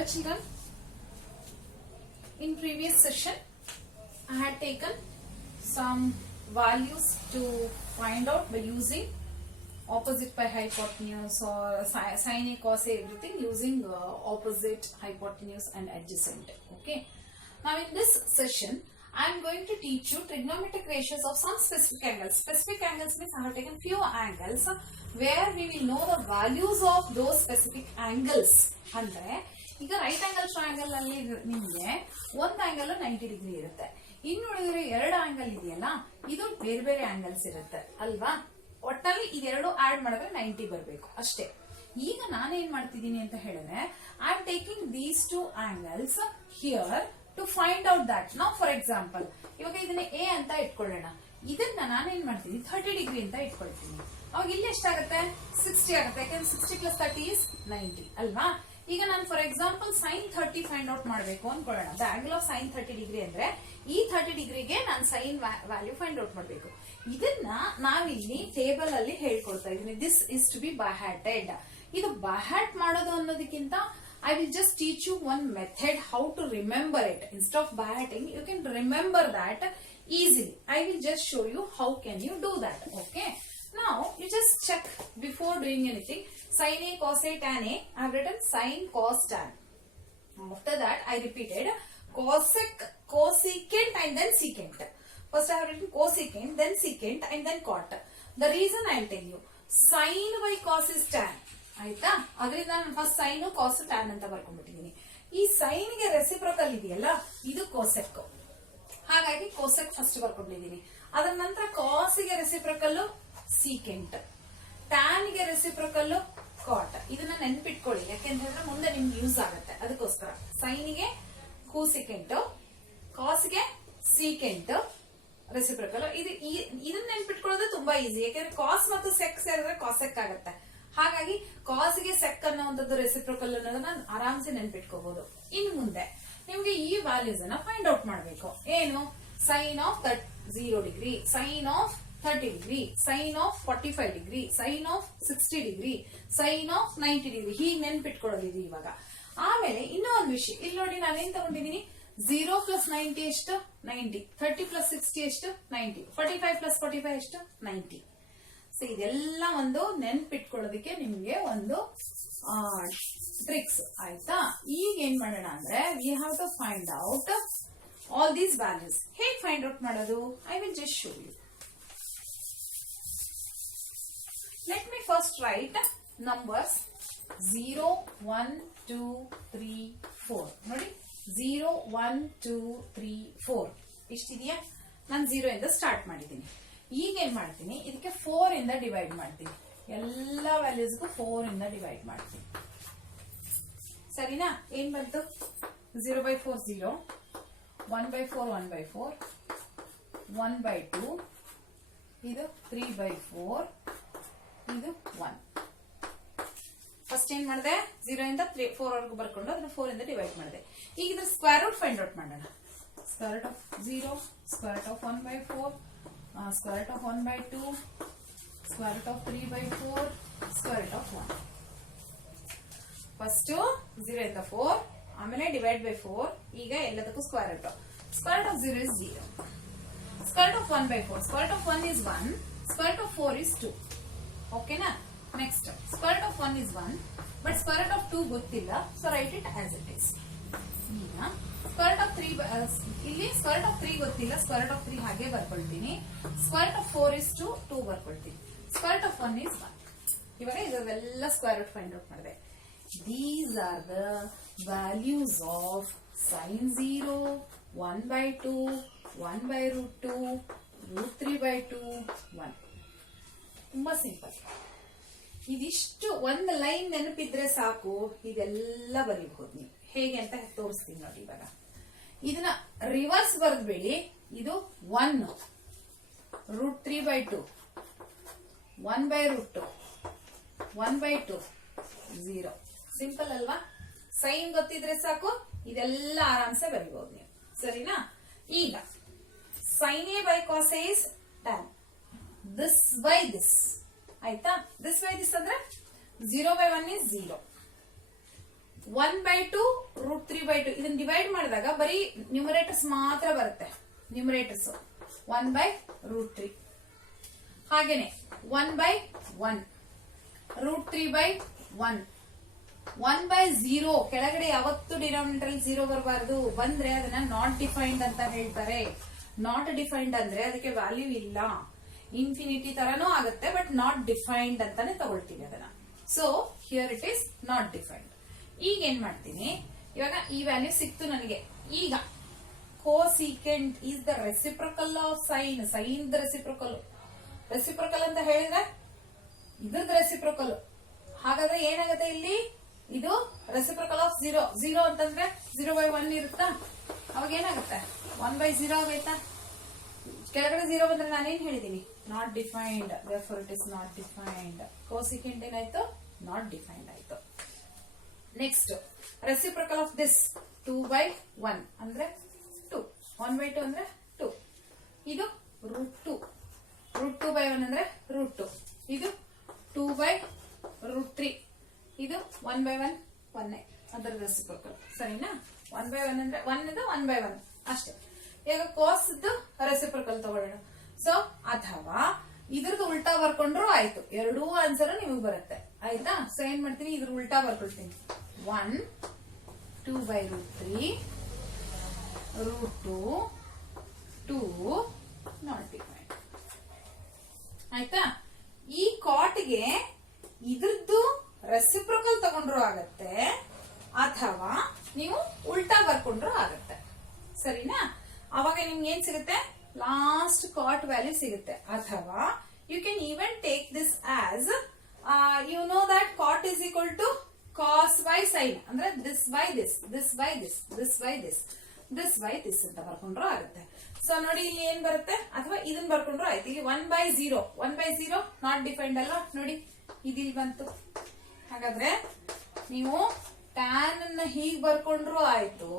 Hello children, in previous session I had taken some values to find out by using opposite by hypotenuse or sin A cos A, everything using opposite, hypotenuse and adjacent. Okay. Now in this session I am going to teach you trigonometric ratios of some specific angles. Specific angles means I have taken few angles where we will know the values of those specific angles. ಅಂದ್ರೆ ಈಗ right angle triangle ಅಲ್ಲಿ ನಿಮಗೆ ಒಂದು angle 90 degree ಇರುತ್ತೆ, ಇನ್ನು ಉಳಿದಿರೋ ಎರಡು angle ಇದೆಯಲ್ಲ ಇದು ಬೇರೆ ಬೇರೆ ಆಂಗಲ್ಸ್ ಇರುತ್ತೆ ಅಲ್ವಾ. ಒಟ್ಟಲ್ಲಿ ಇದೆರಡು ಆಡ್ ಮಾಡಿದ್ರೆ 90 ಬರಬೇಕು ಅಷ್ಟೇ. ಈಗ ನಾನೇನ್ ಮಾಡ್ತಿದ್ದೀನಿ ಅಂತ ಹೇಳಿದ್ರೆ I am taking these two angles here to find out that. ನಾವು ಫಾರ್ ಎಕ್ಸಾಂಪಲ್ ಇವಾಗ ಇದನ್ನ ಎ ಅಂತ ಇಟ್ಕೊಳ್ಳೋಣ, ಇದನ್ನ ನಾನೇನ್ ಮಾಡ್ತೀನಿ 30 ಡಿಗ್ರಿ ಅಂತ ಇಟ್ಕೊಳ್ತೀನಿ. ಅವಾಗ ಇಲ್ಲಿ ಎಷ್ಟಾಗುತ್ತೆ 60 ಆಗುತ್ತೆ, ಯಾಕಂದ್ರೆ 60 ಪ್ಲಸ್ 30 ಇಸ್ 90 ಅಲ್ವಾ. ಈಗ ನಾನು for example sine 30 find out ಮಾಡಬೇಕು ಅನ್ಕೊಳ್ಳೋಣ. The angle of sine 30 degree ಅಂದ್ರೆ ಈ 30 ಡಿಗ್ರಿಗೆ ನಾನು ಸೈನ್ ವ್ಯಾಲ್ಯೂ ಫೈಂಡ್ ಔಟ್ ಮಾಡಬೇಕು. ಇದನ್ನ ನಾವಿಲ್ಲಿ ಟೇಬಲ್ ಅಲ್ಲಿ ಹೇಳ್ಕೊಳ್ತಾ ಇದೀನಿ. This is to be by hatted. ಇದು ಬೈ ಹ್ಯಾಟ್ ಮಾಡೋದು ಅನ್ನೋದಕ್ಕಿಂತ I will just teach you one method how to remember it. Instead of by hearting, you can remember that easily. I will just show you how can you do that. Okay. Now you just check before doing anything. Sin A, cos A, tan A. I have written sin, cos, tan. After that, I repeated cosec, cosecant, and then secant. First, I have written cosecant, then secant, and then cot. The reason I will tell you. Sin by cos is tan. ಆಯ್ತಾ, ಅದರಿಂದ ನಾನು first sign ಕಾಸ್ tan ಅಂತ ಬರ್ಕೊಂಡ್ಬಿಟ್ಟಿದ್ದೀನಿ. ಈ sign ಗೆ reciprocal ಇದೆಯಲ್ಲ ಇದು cosec, ಹಾಗಾಗಿ cosec first ಬರ್ಕೊಂಡಿದ್ದೀನಿ. ಅದರ ನಂತರ ಕಾಸ್ ಗೆ ರೆಸಿಪ್ರೋಕಲ್ ಸೀಕೆಂಟ್, ಟ್ಯಾನ್ ಗೆ ರೆಸಿಪ್ರೋಕಲ್ ಕಾಟ್. ಇದನ್ನ ನೆನ್ಪಿಟ್ಕೊಳ್ಳಿ, ಯಾಕೆಂದ್ರೆ ಮುಂದೆ ನಿಮ್ಗೆ ಯೂಸ್ ಆಗುತ್ತೆ. ಅದಕ್ಕೋಸ್ಕರ ಸೈನ್ ಗೆ ಕೂಸಿಕೆಂಟ್, ಕಾಸ್ ಗೆ ಸೀಕೆಂಟ್ ರೆಸಿಪ್ರೋಕಲ್. ಇದನ್ನ ನೆನ್ಪಿಟ್ಕೊಳ್ಳೋದು ತುಂಬಾ ಈಸಿ, ಯಾಕೆಂದ್ರೆ ಕಾಸ್ ಮತ್ತು ಸೆಕ್ ಸೇರಿದ್ರೆ ಕಾಸೆಕ್ ಆಗುತ್ತೆ. ಹಾಗಾಗಿ ಕಾಸ್ ಗೆ ಸೆಕ್ ಅನ್ನುವಂಥದ್ದು ರೆಸಿಪ್ರೋಕಲ್ ಅನ್ನೋದನ್ನ ಆರಾಮ್ಸೆ ನೆನ್ಪಿಟ್ಕೋಬಹುದು. ಇನ್ನು ಮುಂದೆ ನಿಮ್ಗೆ ಈ ವ್ಯಾಲ್ಯೂಸ್ ಅನ್ನ ಫೈಂಡ್ ಔಟ್ ಮಾಡಬೇಕು. ಏನು, sine of 0 degree, sine of 30 degree, sine of 45 degree, sine of 60 degree, sine of 90 degree, ಹೀಗೆ ನೆನ್ಪಿಟ್ಕೊಳ್ಳೋದಿದೆ ಇವಾಗ. ಆಮೇಲೆ ಇನ್ನೂ ಒಂದು ವಿಷಯ, ಇಲ್ಲಿ ನೋಡಿ ನಾನೇನ್ ತಗೊಂಡಿದ್ದೀನಿ, 0 ಪ್ಲಸ್ 90 ಎಷ್ಟು 90, 30 ಪ್ಲಸ್ 60 ಎಷ್ಟು 90, 45 ಪ್ಲಸ್ 45 ಎಷ್ಟು 90. ಸೊ ಇದೆಲ್ಲ ಒಂದು ನೆನ್ಪಿಟ್ಕೊಳ್ಳೋದಕ್ಕೆ ನಿಮ್ಗೆ ಒಂದು ಟ್ರಿಕ್ಸ್ ಆಯ್ತಾ. ಈಗ ಏನ್ ಮಾಡೋಣ ಅಂದ್ರೆ we have to find out all these values. ಹೇಗೆ ಫೈಂಡ್ ಔಟ್ ಮಾಡೋದು, I will just show you. Let me first write numbers 0, 1, 2, 3, 4. ನೋಡಿ 0, 1, 2, 3, 4 ಇಷ್ಟಿದೆಯಾ. ನಾನು 0 ಇಂದ ಸ್ಟಾರ್ಟ್ ಮಾಡಿದ್ದೀನಿ. ಈಗ ಏನ್ ಮಾಡ್ತೀನಿ, ಇದಕ್ಕೆ 4 ಇಂದ ಡಿವೈಡ್ ಮಾಡ್ತೀನಿ. ಎಲ್ಲ ವ್ಯಾಲ್ಯೂಸ್ಗೂ 4 ಇಂದ ಡಿವೈಡ್ ಮಾಡ್ತೀನಿ. ಸರಿನಾ. ಏನ್ ಬಂತು, 0/4 0, 1/4 1/4, 1/2, ಇದು 3/4, ಇದು 1. ಫಸ್ಟ್ ಏನ್ ಮಾಡಿದೆ, 0 ಇಂದ 4 ವರೆಗೂ ಬರ್ಕೊಂಡು ಅದನ್ನ 4 ಇಂದ ಡಿವೈಡ್ ಮಾಡಿದೆ. ಈಗ ಇದ್ರ ಸ್ಕ್ವೇರ್ ರೂಟ್ ಫೈಂಡ್ ಔಟ್ ಮಾಡೋಣ. Square root of 0, square root of 1/4, square root of 1/2, square root of 3/4, square root of 1. First 0 ಇಂದ 4, ಆಮೇಲೆ ಡಿವೈಡ್ ಬೈ 4. ಈಗ ಎಲ್ಲದಕ್ಕೂ square root. Square root of 0 is 0, square root of 1/4, square root of 1 is 1, square root of 4 is 2. ಓಕೆನಾ. Next square root of 1 is 1, but square root of 2 ಗೊತ್ತಿಲ್ಲ, so write it as it is. ಈಗ square root of 3, ಇಲ್ಲಿ square root of 3 ಗೊತ್ತಿಲ್ಲ, square root of 3 ಹಾಗೆ ಬರ್ಕೊಳ್ತೀನಿ. Square root of 4 is 2 ಬರ್ಕೊಳ್ತೀನಿ. Square root of 1 is 1. ಇವಾಗ ಇದೆಲ್ಲ square root find out ಮಾಡಿದೆ. These are the values of sine 0, 1/2, 1/√2, √3/2, 1. ತುಂಬಾ ಸಿಂಪಲ್. ಇದಿಷ್ಟು ಒಂದು ಲೈನ್ ನೆನಪಿದ್ರೆ ಸಾಕು, ಇದೆಲ್ಲ ಬರೀಬಹುದು ನೀವು. ಹೇಗೆ ಅಂತ ತೋರಿಸ್ತೀನಿ ನೋಡಿ. ಇವಾಗ ಇದನ್ನ ರಿವರ್ಸ್ ಬರೆದ್ಬೇಡಿ. ಇದು 1, √3/2, 1/√2, 1/2, 0. ಸಿಂಪಲ್ ಅಲ್ವಾ. ಸೈನ್ ಗೊತ್ತಿದ್ರೆ ಸಾಕು, ಇದೆಲ್ಲ ಆರಾಮ್ಸೆ ಬರೀಬಹುದು ನೀವು. ಸರಿನಾ. ಈಗ sine A by cos A is tan, this by this ಆಯ್ತಾ. ದಿಸ್ ಬೈ ದಿಸ್ ಅಂದ್ರೆ 0/1 is 0, 1/2 √3/2 ಇದನ್ನ ಡಿವೈಡ್ ಮಾಡಿದಾಗ ಬರೀ ನ್ಯೂಮರೇಟರ್ಸ್ ಮಾತ್ರ ಬರುತ್ತೆ. ನ್ಯೂಮರೇಟರ್ಸ್ 1/√3. ಹಾಗೇನೆ 1/1 √3/1 1/0. ಕೆಳಗಡೆ ಯಾವತ್ತು ಡಿನಾಮಿನೇಟರ್ 0 ಬರಬಾರ್ದು. ಬಂದ್ರೆ ಅದನ್ನ ನಾಟ್ ಡಿಫೈನ್ಡ್ ಅಂತ ಹೇಳ್ತಾರೆ. ನಾಟ್ ಡಿಫೈನ್ಡ್ ಅಂದ್ರೆ ಅದಕ್ಕೆ ವ್ಯಾಲ್ಯೂ ಇಲ್ಲ. ಇನ್ಫಿನಿಟಿ ತರನೂ ಆಗುತ್ತೆ, ಬಟ್ ನಾಟ್ ಡಿಫೈನ್ಡ್ ಅಂತಾನೆ ತಗೊಳ್ತೀವಿ ಅದನ್ನ. So here it is not defined. ಈಗ ಏನ್ ಮಾಡ್ತೀನಿ, ಇವಾಗ ಈ ವ್ಯಾಲ್ಯೂ ಸಿಕ್ತು ನನಗೆ. ಈಗ cosecant is the reciprocal of sine. Sine the reciprocal. Reciprocal ಅಂತ ಹೇಳಿದ್ರೆ ಇದ್ರದ್ದು ರೆಸಿಪ್ರಕಲ್. ಹಾಗಾದ್ರೆ ಏನಾಗುತ್ತೆ ಇಲ್ಲಿ, ಇದು ರೆಸಿಪ್ರಕಲ್ ಆಫ್ 0. 0 ಅಂತಂದ್ರೆ 0/1 ಇರುತ್ತಾ, ಅವಾಗ ಏನಾಗುತ್ತೆ 1/0 ಆಗೈತಾ. ಕೆಳಗಡೆ 0 ಬಂದ್ರೆ ನಾನೇನ್ ಹೇಳಿದೀನಿ, not defined. therefore it is not defined. Cosecant ಏನಾಯ್ತು, ನಾಟ್ ಡಿಫೈನ್ಡ್ ಆಯ್ತು. ನೆಕ್ಸ್ಟ್ ರೆಸಿಪ್ರಕಲ್ ಆಫ್ ದಿಸ್ 2/1 ಅಂದ್ರೆ 2. 1/2 ಅಂದ್ರೆ 2. ಇದು √2. √2/1 ಅಂದ್ರೆ √2. ಇದು 2/√3. ಇದು 1/1 1 ಅದರ ರೆಸಿಪ್ರಕಲ್. ಸರಿನಾ. 1/1 ಅಂದ್ರೆ 1 ಇದು 1/1 ಅಷ್ಟೇ. ಈಗ ಕಾಸ್ ರೆಸಿಪ್ರಕಲ್ ತಗೊಳ್ಳೋಣ. ಸೊ ಅಥವಾ ಇದ್ರದ್ದು ಉಲ್ಟಾ ಬರ್ಕೊಂಡ್ರು ಆಯ್ತು. ಎರಡೂ ಆನ್ಸರ್ ನಿಮಗೆ ಬರುತ್ತೆ. ಆಯ್ತಾ. ಸೊ ಏನ್ ಮಾಡ್ತೀನಿ, ಇದ್ರ ಉಲ್ಟಾ ಬರ್ಕೊಳ್ತೀನಿ. 1 2/√3 √2 2 ನಾಟ್ ಡಿಫೈನ್ಡ್. ಆಯ್ತಾ. ಈ ಕಾಟ್ಗೆ ಇದ್ರದ್ದು ರೆಸಿಪ್ರಕಲ್ ತಗೊಂಡ್ರು ಆಗತ್ತೆ, ಅಥವಾ ನೀವು ಉಲ್ಟಾ ಬರ್ಕೊಂಡ್ರು ಆಗತ್ತೆ. ಸರಿನಾ. ಅವಾಗ ನಿಮ್ಗೆ ಏನ್ ಸಿಗುತ್ತೆ, ಲಾಸ್ಟ್ ಕಾಟ್ ವ್ಯಾಲ್ಯೂ ಸಿಗುತ್ತೆ. ಅಥವಾ you can even take this as you know that cot is equal to cos by sine. ಅಂದ್ರೆ this by this, this by this, this by this, this by this ಅಂತ ಬರ್ಕೊಂಡ್ರು ಆಗುತ್ತೆ. ಸೊ ನೋಡಿ ಇಲ್ಲಿ ಏನ್ ಬರುತ್ತೆ, ಅಥವಾ ಇದನ್ನ ಬರ್ಕೊಂಡ್ರು ಆಯ್ತು. ಇಲ್ಲಿ 1/0. 1/0 ನಾಟ್ ಡಿಫೈನ್ಡ್ ಅಲ್ವಾ. ನೋಡಿ ಇದಿಲ್ ಬಂತು. ಹಾಗಾದ್ರೆ ನೀವು ಟ್ಯಾನ್ ಅನ್ನ ಹೀಗ್ ಬರ್ಕೊಂಡ್ರು ಆಯ್ತು,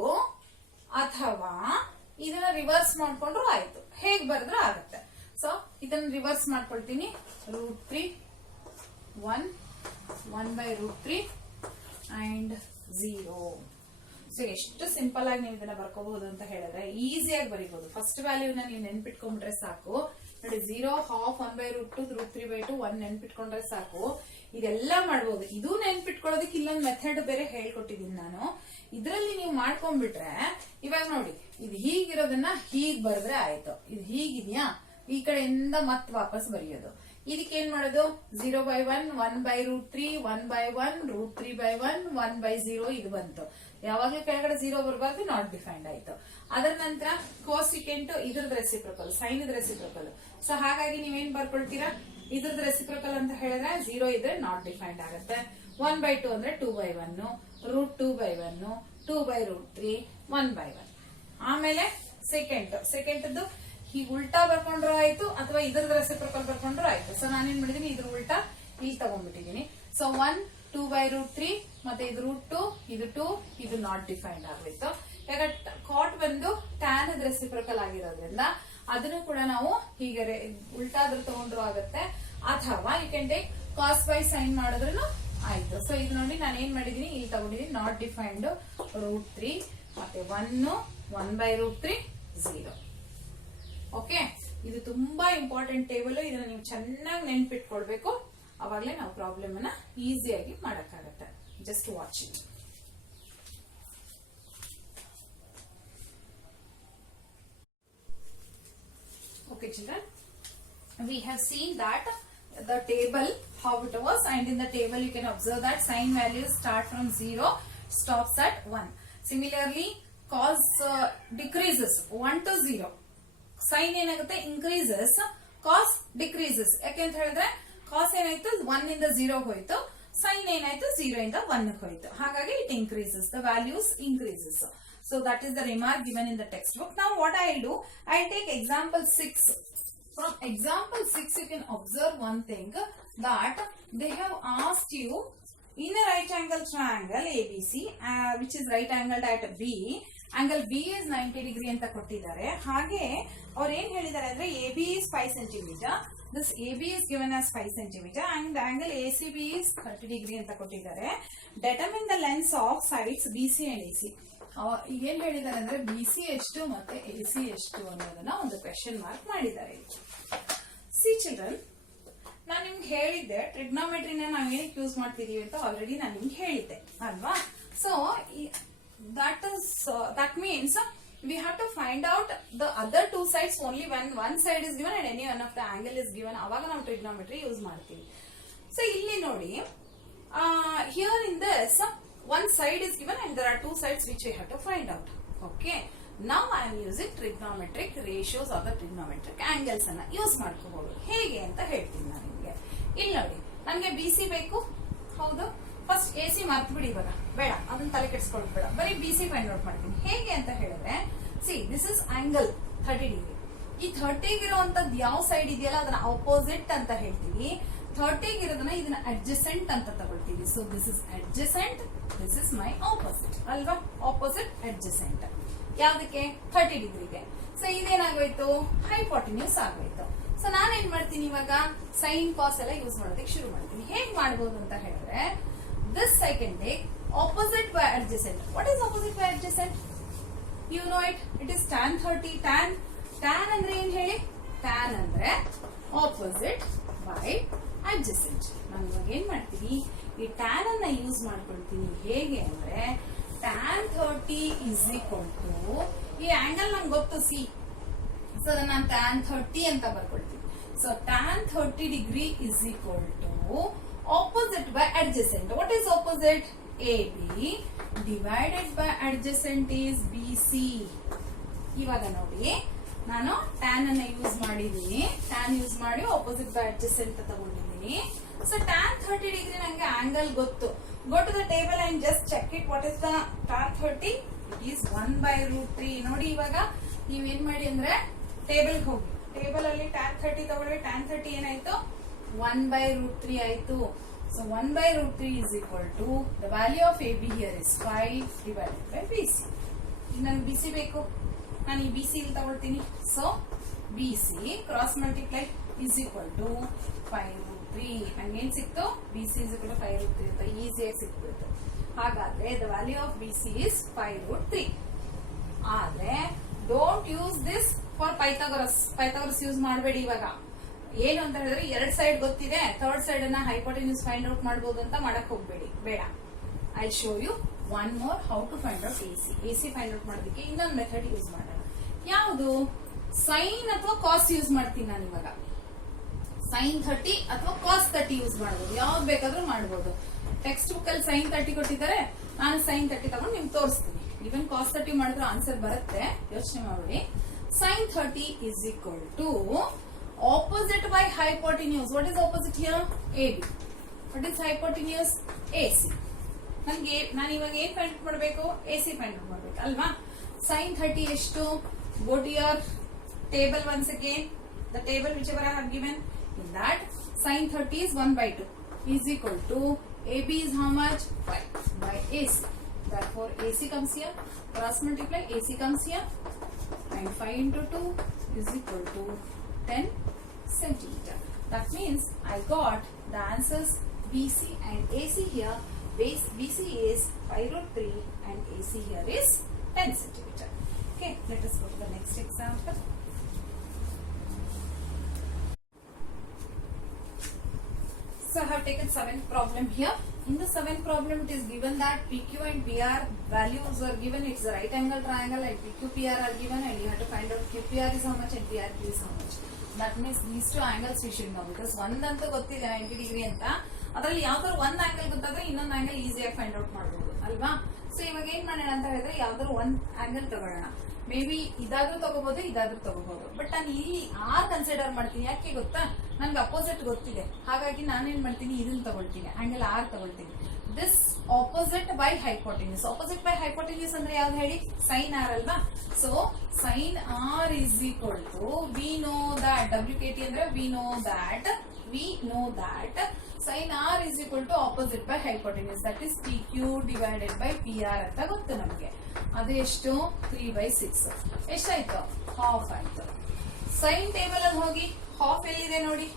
ಅಥವಾ ಇದನ್ನ ರಿವರ್ಸ್ ಮಾಡ್ಕೊಂಡ್ರು ಆಯ್ತು. ಹೇಗ್ ಬರೆದ್ರು ಆಗುತ್ತೆ. ಸೊ ಇದನ್ನ ರಿವರ್ಸ್ ಮಾಡ್ಕೊಳ್ತೀನಿ. √3 1 1/√3 ಅಂಡ್ 0. ಸೊ ಎಷ್ಟು ಸಿಂಪಲ್ ಆಗಿ ನೀವು ಇದನ್ನ ಬರ್ಕೋಬಹುದು ಅಂತ ಹೇಳಿದ್ರೆ ಈಸಿಯಾಗಿ ಬರೀಬಹುದು. ಫಸ್ಟ್ ವ್ಯಾಲ್ಯೂನ ನೀವು ನೆನ್ಪಿಟ್ಕೊಂಡ್ರೆ ಸಾಕು. ನೋಡಿ 0 ½ 1/√2 √3/2 1 ನೆನ್ಪಿಟ್ಕೊಂಡ್ರೆ ಸಾಕು. ಇದೆಲ್ಲ ಮಾಡ್ಬೋದು. ಇದು ನೆನ್ಪಿಟ್ಕೊಳ್ಳೋದಕ್ಕೆ ಇಲ್ಲೊಂದು ಮೆಥಡ್ ಬೇರೆ ಹೇಳ್ಕೊಟ್ಟಿದ್ದೀನಿ ನಾನು. ಇದ್ರಲ್ಲಿ ನೀವು ಮಾಡ್ಕೊಂಡ್ಬಿಟ್ರೆ, ಇವಾಗ ನೋಡಿ ಇದು ಹೀಗಿರೋದನ್ನ ಹೀಗ್ ಬರೆದ್ರೆ ಆಯ್ತು. ಇದು ಹೀಗಿದ್ಯಾ, ಈ ಕಡೆಯಿಂದ ಮತ್ ವಾಪಸ್ ಬರೆಯೋದು. ಇದಕ್ಕೆ ಏನ್ ಮಾಡೋದು, 0/1 1/√3 1/1 √3/1 1/0 ಇದು ಬಂತು. ಯಾವಾಗ್ಲೂ ಕೆಳಗಡೆ 0 ಬರಬಾರ್ದು, ನಾಟ್ ಡಿಫೈನ್ಡ್ ಆಯ್ತು. ಅದರ ನಂತರ ಕೋಸಿಕೆಂಟ್ ಇದ್ರದ್ದು ರೆಸಿಪ್ರಕಲ್, ಸೈನ್ ರೆಸಿಪ್ರಕಲ್. ಸೊ ಹಾಗಾಗಿ ನೀವೇನ್ ಬರ್ಕೊಳ್ತೀರಾ, ಇದ್ರದ್ದು ರೆಸಿಪ್ರಕಲ್ ಅಂತ ಹೇಳಿದ್ರೆ 0 ಇದ್ರೆ ನಾಟ್ ಡಿಫೈನ್ಡ್ ಆಗುತ್ತೆ. 1/2 ಅಂದ್ರೆ 2/1 √2/1 2/√3 1/1. ಆಮೇಲೆ ಸೆಕೆಂಡ್ ಹೀಗೆ ಉಲ್ಟಾ ಬರ್ಕೊಂಡ್ರು ಆಯ್ತು, ಅಥವಾ ಇದ್ರದ್ದು ರೆಸಿಪ್ರಕಲ್ ಬರ್ಕೊಂಡ್ರು ಆಯ್ತು. ಸೊ ನಾನೇನ್ ಮಾಡಿದೀನಿ, ಇದ್ರ ಉಲ್ಟಾ ಇಲ್ಲಿ ತಗೊಂಡ್ಬಿಟ್ಟಿದೀನಿ. ಸೊ 1 2/√3 ಮತ್ತೆ ಇದು √2 ಇದು 2 ಇದು ನಾಟ್ ಡಿಫೈನ್ಡ್ ಆಗೋಯ್ತು. ಈಗ ಕಾಟ್ ಬಂದು ಟ್ಯಾನ್ ರೆಸಿಪ್ರಕಲ್ ಆಗಿರೋದ್ರಿಂದ ಅದನ್ನು ಕೂಡ ನಾವು ಹೀಗೆ ಉಲ್ಟಾದ್ರೂ ತಗೊಂಡ್ರು ಆಗುತ್ತೆ, ಅಥವಾ you can take cos by sine ಮಾಡಿದ್ರು ಆಯ್ತು. ಸೊ ಇದು ನೋಡಿ ನಾನು ಏನ್ ಮಾಡಿದೀನಿ, ಇಲ್ಲಿ ತಗೊಂಡಿದೀನಿ ನಾಟ್ ಡಿಫೈನ್ಡ್ √3 ಮತ್ತೆ 1 1/√3 0. ಓಕೆ. ಇದು ತುಂಬಾ ಇಂಪಾರ್ಟೆಂಟ್ ಟೇಬಲ್. ಇದನ್ನ ನೀವು ಚೆನ್ನಾಗಿ ನೆನ್ಪಿಟ್ಕೊಳ್ಬೇಕು. ಅವಾಗಲೇ ನಾವು ಪ್ರಾಬ್ಲಮ್ ಅನ್ನ ಈಸಿಯಾಗಿ ಮಾಡಕ್ಕಾಗತ್ತೆ. Just watch it. Okay children, we have seen that the table how it was, and in the table you can observe that sign values start from 0, stops at 1. Similarly cos decreases 1 to 0. Sign ಏನಾಗುತ್ತೆ, increases, cos decreases. ಯಾಕೆ ಅಂತ ಹೇಳಿದ್ರೆ cos ಏನಾಯ್ತು 1 ಇಂದ 0 ಹೋಯ್ತು, sin ಏನಾಯ್ತು 0 ಇಂದ 1 ಹೋಯ್ತು. ಹಾಗಾಗಿ it increases, the values increases. So that is the remark given in the textbook. Now what I'll do, I'll take example 6. From example 6 you can observe one thing, that they have asked you in a right angle triangle ABC which is right angled at B, angle B is 90 degree ಅಂತ ಕೊಟ್ಟಿದ್ದಾರೆ. ಹಾಗೆ ಅವ್ರು ಏನ್ ಹೇಳಿದ್ದಾರೆ ಅಂದ್ರೆ A B is 5 centimetre, this A B is given as 5 centimetre and angle A C B is 30 degree ಅಂತ ಕೊಟ್ಟಿದ್ದಾರೆ. Determine the lengths of sides B C and A C. ಏನ್ ಹೇಳಿದ್ದಾರೆ ಅಂದ್ರೆ ಬಿ ಸಿ ಎಷ್ಟು ಮತ್ತೆ ಎ ಸಿ ಎಷ್ಟು ಅನ್ನೋದನ್ನ ಒಂದು ಕ್ವೆಶ್ಚನ್ ಮಾರ್ಕ್ ಮಾಡಿದ್ದಾರೆ. ಸಿ ಚಿಲ್ಡ್ರನ್, ನಾನು ನಿಮ್ಗೆ ಹೇಳಿದ್ದೆ ಟ್ರಿಗ್ನೋಮೆಟ್ರಿನ ನಾವ್ ಏನಕ್ಕೆ ಯೂಸ್ ಮಾಡ್ತಿದೀವಿ ಅಂತ ಆಲ್ರೆಡಿ ನಾನು ನಿಮ್ಗೆ ಹೇಳಿದ್ದೆ ಅಲ್ವಾ. So that means we have to find out the other two sides only when one side is given and any one of the angle is given. ಅವಾಗ ನಾವು ಟ್ರಿಗ್ನೋಮೆಟ್ರಿ ಯೂಸ್ ಮಾಡ್ತೀವಿ. ಸೊ ಇಲ್ಲಿ ನೋಡಿ, here in this one side is given and there are two sides which we have to find out. Okay, now I am using trigonometric ratios or the trigonometric angles ಅನ್ನ use ಮಾಡ್ಕೋಬಹುದು. ಹೇಗೆ ಅಂತ ಹೇಳ್ತೀನಿ ನಾನು ನಿಮ್ಗೆ. ಇಲ್ಲಿ ನೋಡಿ, ನನಗೆ ಬಿ ಸಿ ಬೇಕು, ಹೌದು. ಫಸ್ಟ್ ಎ ಸಿ ಮಾರ್ಕ್ ಬಿಡಿ, ಇವಾಗ ಬೇಡ, ಅದನ್ನ ತಲೆ ಕೆಡಿಸ್ಕೊಳ್ಳೋದು ಬೇಡ, ಬರೀ ಬಿ ಸಿ ಫೈಂಡ್ ಔಟ್ ಮಾಡ್ತೀನಿ. ಹೇಗೆ ಅಂತ ಹೇಳಿದ್ರೆ, see this is angle 30 degree. ಈ 30 ಇರುವಂತದ್ದು ಯಾವ ಸೈಡ್ ಇದೆಯಲ್ಲ ಅದನ್ನ ಅಪೋಸಿಟ್ ಅಂತ ಹೇಳ್ತೀವಿ. 30 ಇರೋದನ್ನ ಇದನ್ನ ಅಡ್ಜಸೆಂಟ್ ಅಂತ ತಗೊಳ್ತೀವಿ. So this is adjacent, this is my opposite ಅಲ್ವಾ. ಆಪೋಸಿಟ್ ಅಡ್ಜಸೆಂಟ್ ಯಾವ್ದಕ್ಕೆ? 30 ಡಿಗ್ರಿಗೆ. ಸೊ ಇದೇನಾಗೋಯ್ತು? ಹೈಪೋಟೆನ್ಯೂಸ್ ಆಗೋಯ್ತು. ಸೊ ನಾನೇನ್ ಮಾಡ್ತೀನಿ ಇವಾಗ? ಸೈನ್ ಕಾಸ್ ಎಲ್ಲ ಯೂಸ್ ಮಾಡೋದಕ್ಕೆ ಶುರು ಮಾಡ್ತೀನಿ. ಹೇಗ್ ಮಾಡ್ಬೋದು ಅಂತ ಹೇಳಿದ್ರೆ, this I can take opposite by adjacent. What is opposite by adjacent? You know it. It is tan 30. Tan ಅಂದ್ರೆ ಏನ್ ಹೇಳಿ? Tan ಅಂದ್ರೆ opposite by adjacent. ನಾನು ಇವಾಗ ಏನ್ ಮಾಡ್ತೀನಿ, ಈ tan ಅನ್ನ ಯೂಸ್ ಮಾಡ್ಕೊಳ್ತೀನಿ. ಹೇಗೆ ಅಂದ್ರೆ tan 30 is equal to, ಈ ಆಂಗಲ್ ನಂಗೆ ಗೊತ್ತು ಸಿ, ಸೊ ನಾನು tan 30 ಅಂತ ಬರ್ಕೊಳ್ತೀನಿ. So tan 30 degree is equal to opposite by adjacent. What is opposite? AB divided by adjacent is BC. ಇವಾಗ ನೋಡಿ, ನಾನು tan ಅನ್ನ ಯೂಸ್ ಮಾಡಿದೀನಿ. tan ಯೂಸ್ ಮಾಡಿ opposite by adjacent ತಗೊಂಡಿದ್ದೀನಿ. ಸೊ tan 30 ಡಿಗ್ರಿ ನಂಗೆ ಆಂಗಲ್ ಗೊತ್ತು. Go to the table and just check it. What is the tan 30? It is 1/√3. ನೋಡಿ, ಇವಾಗ ನೀವೇನ್ ಮಾಡಿ ಅಂದ್ರೆ ಟೇಬಲ್ ಹೋಗಿ, ಟೇಬಲ್ ಅಲ್ಲಿ tan 30 ತಗೊಳ್ಳಿ. tan 30 ಏನಾಯ್ತು? 1/√3 ಆಯ್ತು. So 1/√3 is equal to the value of AB here is 5 divided by BC. ಈಗ ನನಗೆ BC ಬೇಕು, ನಾನು ಈ BC ಇಲ್ಲಿ ತಗೊಳ್ತೀನಿ. So BC cross multiply is equal to 5√3. ನಂಗೇನ್ ಸಿಕ್ತು? BC is equal to 5√3 ಅಂತ ಈಸಿಯಾಗಿ ಸಿಕ್ಬಿಡ್ತು. ಹಾಗಾದ್ರೆ the value of BC is 5√3. ಆದ್ರೆ don't use this for Pythagoras use ಮಾಡಬೇಡಿ. ಇವಾಗ ಏನು ಅಂತ ಹೇಳಿದ್ರೆ, 2 ಸೈಡ್ ಗೊತ್ತಿದೆ, 3rd ಸೈಡ್ ಅನ್ನ ಹೈಪೋಟೆನ್ಯೂಸ್ ಫೈಂಡ್ ಔಟ್ ಮಾಡಬಹುದು ಅಂತ ಮಾಡಕ್ ಹೋಗ್ಬೇಡಿ, ಬೇಡ. I show you one more how to find out AC find out ಮಾಡೋದಕ್ಕೆ ಇನ್ನೊಂದು ಮೆಥಡ್ ಯೂಸ್ ಮಾಡೋಣ. ಯಾವುದು? ಸೈನ್ ಅಥವಾ ಕಾಸ್ ಯೂಸ್ ಮಾಡ್ತೀನಿ ನಾನು ಇವಾಗ. ಸೈನ್ 30 ಅಥವಾ ಕಾಸ್ 30 ಯೂಸ್ ಮಾಡಬಹುದು, ಯಾವ್ದು ಬೇಕಾದ್ರೂ ಮಾಡಬಹುದು. ಟೆಕ್ಸ್ಟ್ ಬುಕ್ ಅಲ್ಲಿ ಸೈನ್ 30 ಕೊಟ್ಟಿದ್ದಾರೆ, ನಾನು ಸೈನ್ 30 ತಗೊಂಡು ನಿಮ್ಗೆ ತೋರಿಸ್ತೀನಿ. ಈವನ್ ಕಾಸ್ 30 ಮಾಡಿದ್ರೆ ಆನ್ಸರ್ ಬರುತ್ತೆ, ಯೋಚನೆ ಮಾಡಿ. Sine 30 is equal to opposite by hypotenuse. What is opposite here? AB. What is hypotenuse? AC. ನನಗೆ ನಾನು ಇವಾಗ ಏನ್ ಫೈಂಡ್ ಔಟ್ ಮಾಡಬೇಕು? AC ಫೈಂಡ್ ಔಟ್ ಮಾಡಬೇಕು ಅಲ್ವಾ. ಸೈನ್ 30 ಎಷ್ಟು? Go to your table once again. The table whichever I have given. In that, sin 30 is 1/2 is equal to AB is how much? 5 by AC. Therefore, AC comes here. Cross multiply. AC comes here. And 5 into 2 is equal to 10 centimeter. That means I got the answers BC and AC here. BC is 5√3 and AC here is 10 centimeter. Okay, let us go to the next example. So I have taken 7th problem here. In the 7th problem, it is given that PQ and PR values are given. It's a right angle triangle and PQ PR are given, and you have to find out QPR is how much and PRQ is how much. That means these two angles we should know, because ಒಂದಂತೂ ಗೊತ್ತಿದೆ 90 degree ಅಂತ. ಅದರಲ್ಲಿ ಯಾವ್ದಾದ್ರು ಒಂದ್ angle ಗೊತ್ತಾದ್ರೆ ಇನ್ನೊಂದು angle ಈಸಿಯಾಗಿ find out ಮಾಡಬಹುದು ಅಲ್ವಾ. ಸೊ ಇವಾಗ ಏನ್ ಮಾಡೋಣ ಅಂತ ಹೇಳಿದ್ರೆ, ಯಾವ್ದಾದ್ರು ಒಂದ್ ಆಂಗಲ್ ತಗೊಳ್ಳೋಣ. ಮೇ ಬಿ ಇದಾದ್ರೂ ತಗೋಬಹುದು, ಇದಾದ್ರೂ ತಗೋಬಹುದು. ಬಟ್ ನಾನು ಇಲ್ಲಿ ಆರ್ ಕನ್ಸಿಡರ್ ಮಾಡ್ತೀನಿ. ಯಾಕೆ ಗೊತ್ತಾ? ನನ್ಗೆ ಅಪೋಸಿಟ್ ಗೊತ್ತಿದೆ, ಹಾಗಾಗಿ ನಾನೇನ್ ಮಾಡ್ತೀನಿ, ಇದನ್ನ ತಗೊಳ್ತೀನಿ, ಆಂಗಲ್ ಆರ್ ತಗೊಳ್ತೀನಿ. This opposite by hypotenuse. Opposite by hypotenuse ಅಂದ್ರೆ ಯಾವ್ದು ಹೇಳಿ? ಸೈನ್ ಆರ್ ಅಲ್ವಾ. So sine R is equal to, we know that WKT ಅಂದ್ರೆ we know that sine R is equal to opposite by hypotenuse that is P Q divided by P R ಅಂತ ಗೊತ್ತು ನಮಗೆ. ಅದು ಎಷ್ಟು 3/6 ಎಷ್ಟಾಯ್ತು half ಆಯ್ತು. Sign table ಅಲ್ಲಿ ಹೋಗಿ ಹಾಫ್ ಎಲ್ಲಿದೆ ನೋಡಿ.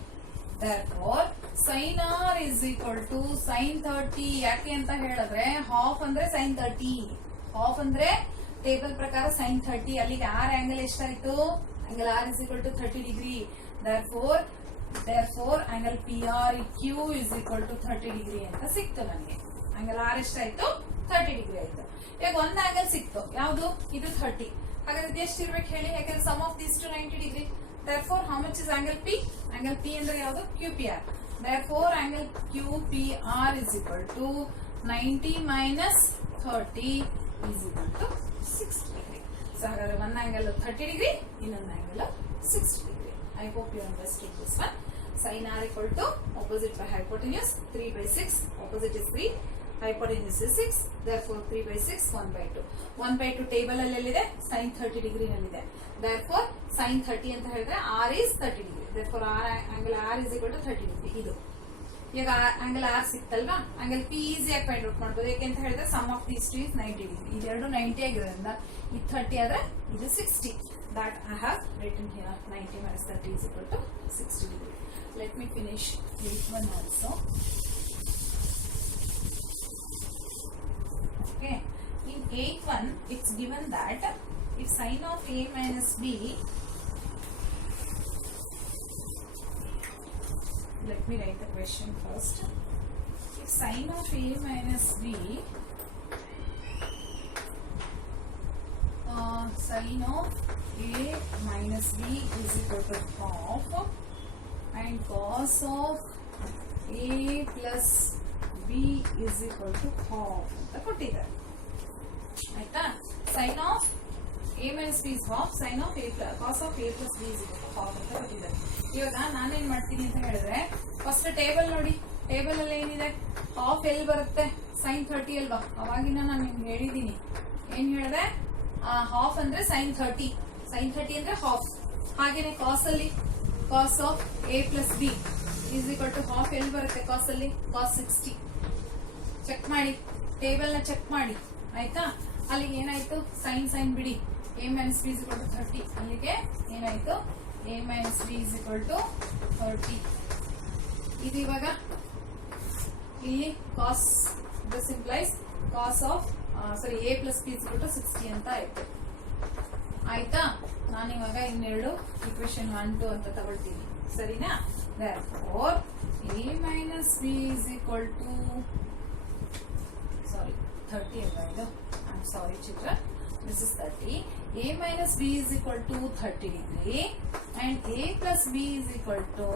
therefore sin r is equal to sin 30. ಯಾಕೆ ಅಂತ ಹೇಳಿದ್ರೆ ಹಾಫ್ ಅಂದ್ರೆ sin 30, ಹಾಫ್ ಅಂದ್ರೆ ಟೇಬಲ್ ಪ್ರಕಾರ sin 30. ಅಲ್ಲಿಗೆ r ಆಂಗಲ್ ಎಷ್ಟಾಯ್ತು, angle r is equal to 30 degree. therefore angle PRQ is equal to 30 degree ಅಂತ ಸಿಕ್ತು ನನಗೆ. ಆಂಗಲ್ r ಎಷ್ಟಾಯ್ತು 30 ಡಿಗ್ರಿ ಆಯ್ತು. ಈಗ ಒಂದು ಆಂಗಲ್ ಸಿಕ್ತು, ಯಾವುದು ಇದು 30. ಹಾಗಾದ್ರೆ ಎಷ್ಟು ಇರ್ಬೇಕು ಹೇಳಿ, ಯಾಕಂದ್ರೆ sum of these two 90 degree. therefore how much is angle P? Angle P ಅಂದ್ರೆ ಯಾವುದು QPR. therefore angle QPR is equal to 90 minus 30 is equal to 60 degree. So ಹಾಗಾದ್ರೆ one angle 30 degree, ಇನ್ನೊಂದು angle 60 degree. I hope you understood this one. Sin R equal to opposite by hypotenuse 3/6. Opposite is 3. Hypotenuse is 6. Therefore 3/6 1/2. 1/2 table ಅಲ್ಲಿ ಎಲ್ಲಿದೆ, sin 30 degree ನಲ್ಲಿದೆ. therefore sin 30 ಅಂತ ಹೇಳಿದ್ರೆ r is 30 degree. therefore angle r is equal to 30 degree. ಇದು ಈಗ angle r ಸಿಕ್ತಲ್ವಾ, angle p ಈಸಿಯಾಗಿ find out ಮಾಡಬಹುದು. ಯಾಕೆ ಅಂತ ಹೇಳಿದ್ರೆ sum of these two is 90 degree. ಇದೆರಡು 90 ಆಗಿರೋದ್ರಿಂದ ಇದು 30 ಆದ್ರೆ ಇದು 60. that I have written here 90 minus 30 is equal to 60 degree. Let me finish this one also. Okay, in 8th one it's given that if sin of a minus b, let me write the question first. If sin of a minus b, sin of a minus b is equal to half and cos of a plus b is equal to half ಅಂತ ಕೊಟ್ಟಿದ್ದಾರೆ. ಆಯ್ತಾ, sin of a minus b is half, sin of a plus cos of a plus b is equal to half ಅಂತ ಕೊಟ್ಟಿದ್ದಾರೆ. ಇವಾಗ ನಾನೇನ್ ಮಾಡ್ತೀನಿ ಅಂತ ಹೇಳಿದ್ರೆ ಫಸ್ಟ್ ಟೇಬಲ್ ನೋಡಿ. ಟೇಬಲ್ ಅಲ್ಲಿ ಏನಿದೆ, ಹಾಫ್ ಎಲ್ಲಿ ಬರುತ್ತೆ, sin 30 ಅಲ್ವಾ. ಅವಾಗಿನ ನಾನು ನಿಮ್ಗೆ ಹೇಳಿದೀನಿ, ಏನ್ ಹೇಳಿದೆ, ಹಾಫ್ ಅಂದ್ರೆ sin 30 ಅಂದ್ರೆ ಹಾಫ್. ಹಾಗೇನೆ ಕಾಸ್ ಅಲ್ಲಿ ಕಾಸ್ of a plus b is equal to half ಎಲ್ಲಿ ಬರುತ್ತೆ, ಕಾಸ್ ಅಲ್ಲಿ cos 60. ಚೆಕ್ ಮಾಡಿ, ಟೇಬಲ್ ನ ಚೆಕ್ ಮಾಡಿ. ಆಯ್ತಾ, ಅಲ್ಲಿಗೆ ಏನಾಯ್ತು, ಸೈನ್ ಬಿಡಿ, a minus b is equal to 30. ಅಲ್ಲಿಗೆ ಏನಾಯ್ತು, a minus b is equal to 30. ಇದು ಇವಾಗ ಇಲ್ಲಿ cos, this implies cos of a plus b is equal to 60 ಅಂತ ಆಯ್ತು. ಆಯ್ತಾ, ನಾನಿವಾಗ ಇನ್ನೆರಡು ಇಕ್ವೇಶನ್ 1, 2 ಅಂತ ತಗೊಳ್ತೀನಿ, ಸರಿನಾ. therefore a minus b is equal to 30 ಅಲ್ವಾ ಇದು, I'm sorry children, this is 30. a minus b is equal to 30 degree and a plus b is equal to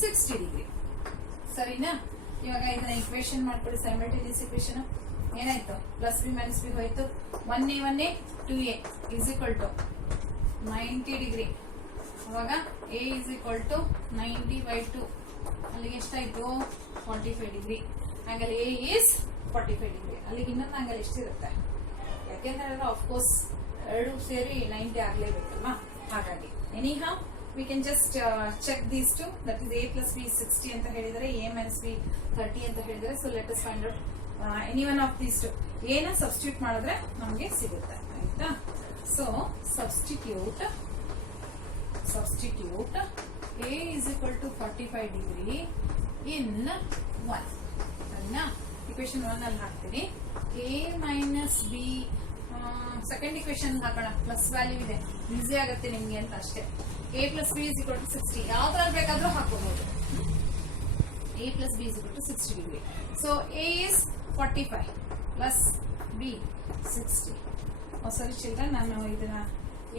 60 degree. ಸರಿನಾ. ಇವಾಗ ಇದನ್ನ ಇಕ್ವೇಶನ್ ಮಾಡ್ಕೊಳ್ಳಿ, ಸೈಮಲ್ಟೇನಿಯಸ್ ಇಕ್ವೇಶನ್. ಏನಾಯ್ತು, ಪ್ಲಸ್ ಬಿ ಮೈನಸ್ ಬಿ ಹೋಯ್ತು. 1a 2a is equal to 90 degree. ಅವಾಗ a is equal to 90/2. ಅಲ್ಲಿಗೆ ಎಷ್ಟಾಯ್ತು, 45 degree. Angle a is 45 degree. ಅಲ್ಲಿಗೆ ಇನ್ನೊಂದು ಆಂಗಲ್ ಎಷ್ಟಿರುತ್ತೆ, ಯಾಕೆಂದ್ರೆ ಆಫ್ಕೋರ್ಸ್ ಎರಡು ಸೇರಿ 90 ಆಗ್ಲೇಬೇಕಲ್ವಾ. ಹಾಗಾಗಿ any how we can just check these two, that is a plus b is 60 ಅಂತ ಹೇಳಿದರೆ, a minus b 30 ಅಂತ ಹೇಳಿದರೆ. so let us find out any one of these two. a ನ ಸಬ್ಸ್ಟಿಟ್ಯೂಟ್ ಮಾಡಿದ್ರೆ ನಮಗೆ ಸಿಗುತ್ತೆ. ಆಯ್ತಾ, so substitute a is equal to 45 degree in 1. ಸರಿನಾ. ಇಕ್ವೇಶನ್ 1 ಅಲ್ಲಿ ಹಾಕ್ತೀನಿ. a minus b, second equation ಹಾಕೋಣ, ಪ್ಲಸ್ ವ್ಯಾಲ್ಯೂ ಇದೆ, ಈಸಿ ಆಗುತ್ತೆ ನಿಮ್ಗೆ ಅಂತ ಅಷ್ಟೇ. a plus b is equal to 60. ಯಾವ್ದ್ರಲ್ಲಿ ಬೇಕಾದ್ರೂ ಹಾಕೋಬಹುದು. a plus b is equal to 60 degree. so a is 45 plus b 60. ಸರಿ ಚಿಲ್ಡ್ರನ್, ನಾನು ಇದನ್ನ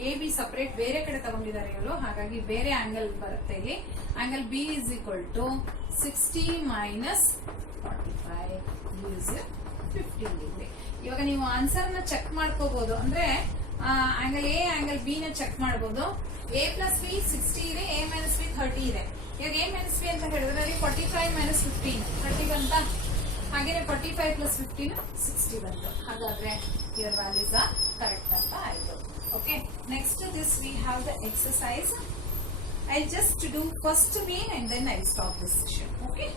ಎ ಬಿ ಸಪರೇಟ್ ಬೇರೆ ಕಡೆ ತಗೊಂಡಿದ್ದಾರೆ ಇವರು, ಹಾಗಾಗಿ ಬೇರೆ ಆಂಗಲ್ ಬರುತ್ತೆ ಇಲ್ಲಿ. Angle B is equal to 60 minus 45 is 15 degree. ಇವಾಗ ನೀವು ಆನ್ಸರ್ ನ ಚೆಕ್ ಮಾಡ್ಕೋಬಹುದು, ಅಂದ್ರೆ ಆಂಗಲ್ ಎ ಆಂಗಲ್ ಬಿ ನ ಚೆಕ್ ಮಾಡಬಹುದು. a plus b 60 ಇದೆ, a minus b 30 ಇದೆ. ಇವಾಗ a minus b ಅಂತ ಹೇಳಿದ್ರೆ 45 minus 15 30 ಬಂತ, ಹಾಗೇನೆ 45 plus 15 60 ಬಂತು. ಹಾಗಾದ್ರೆ your values are correct ಅಂತ ಆಯ್ತು. Okay, next to this we have the exercise. I'll just do first main and then I'll stop this session. Okay.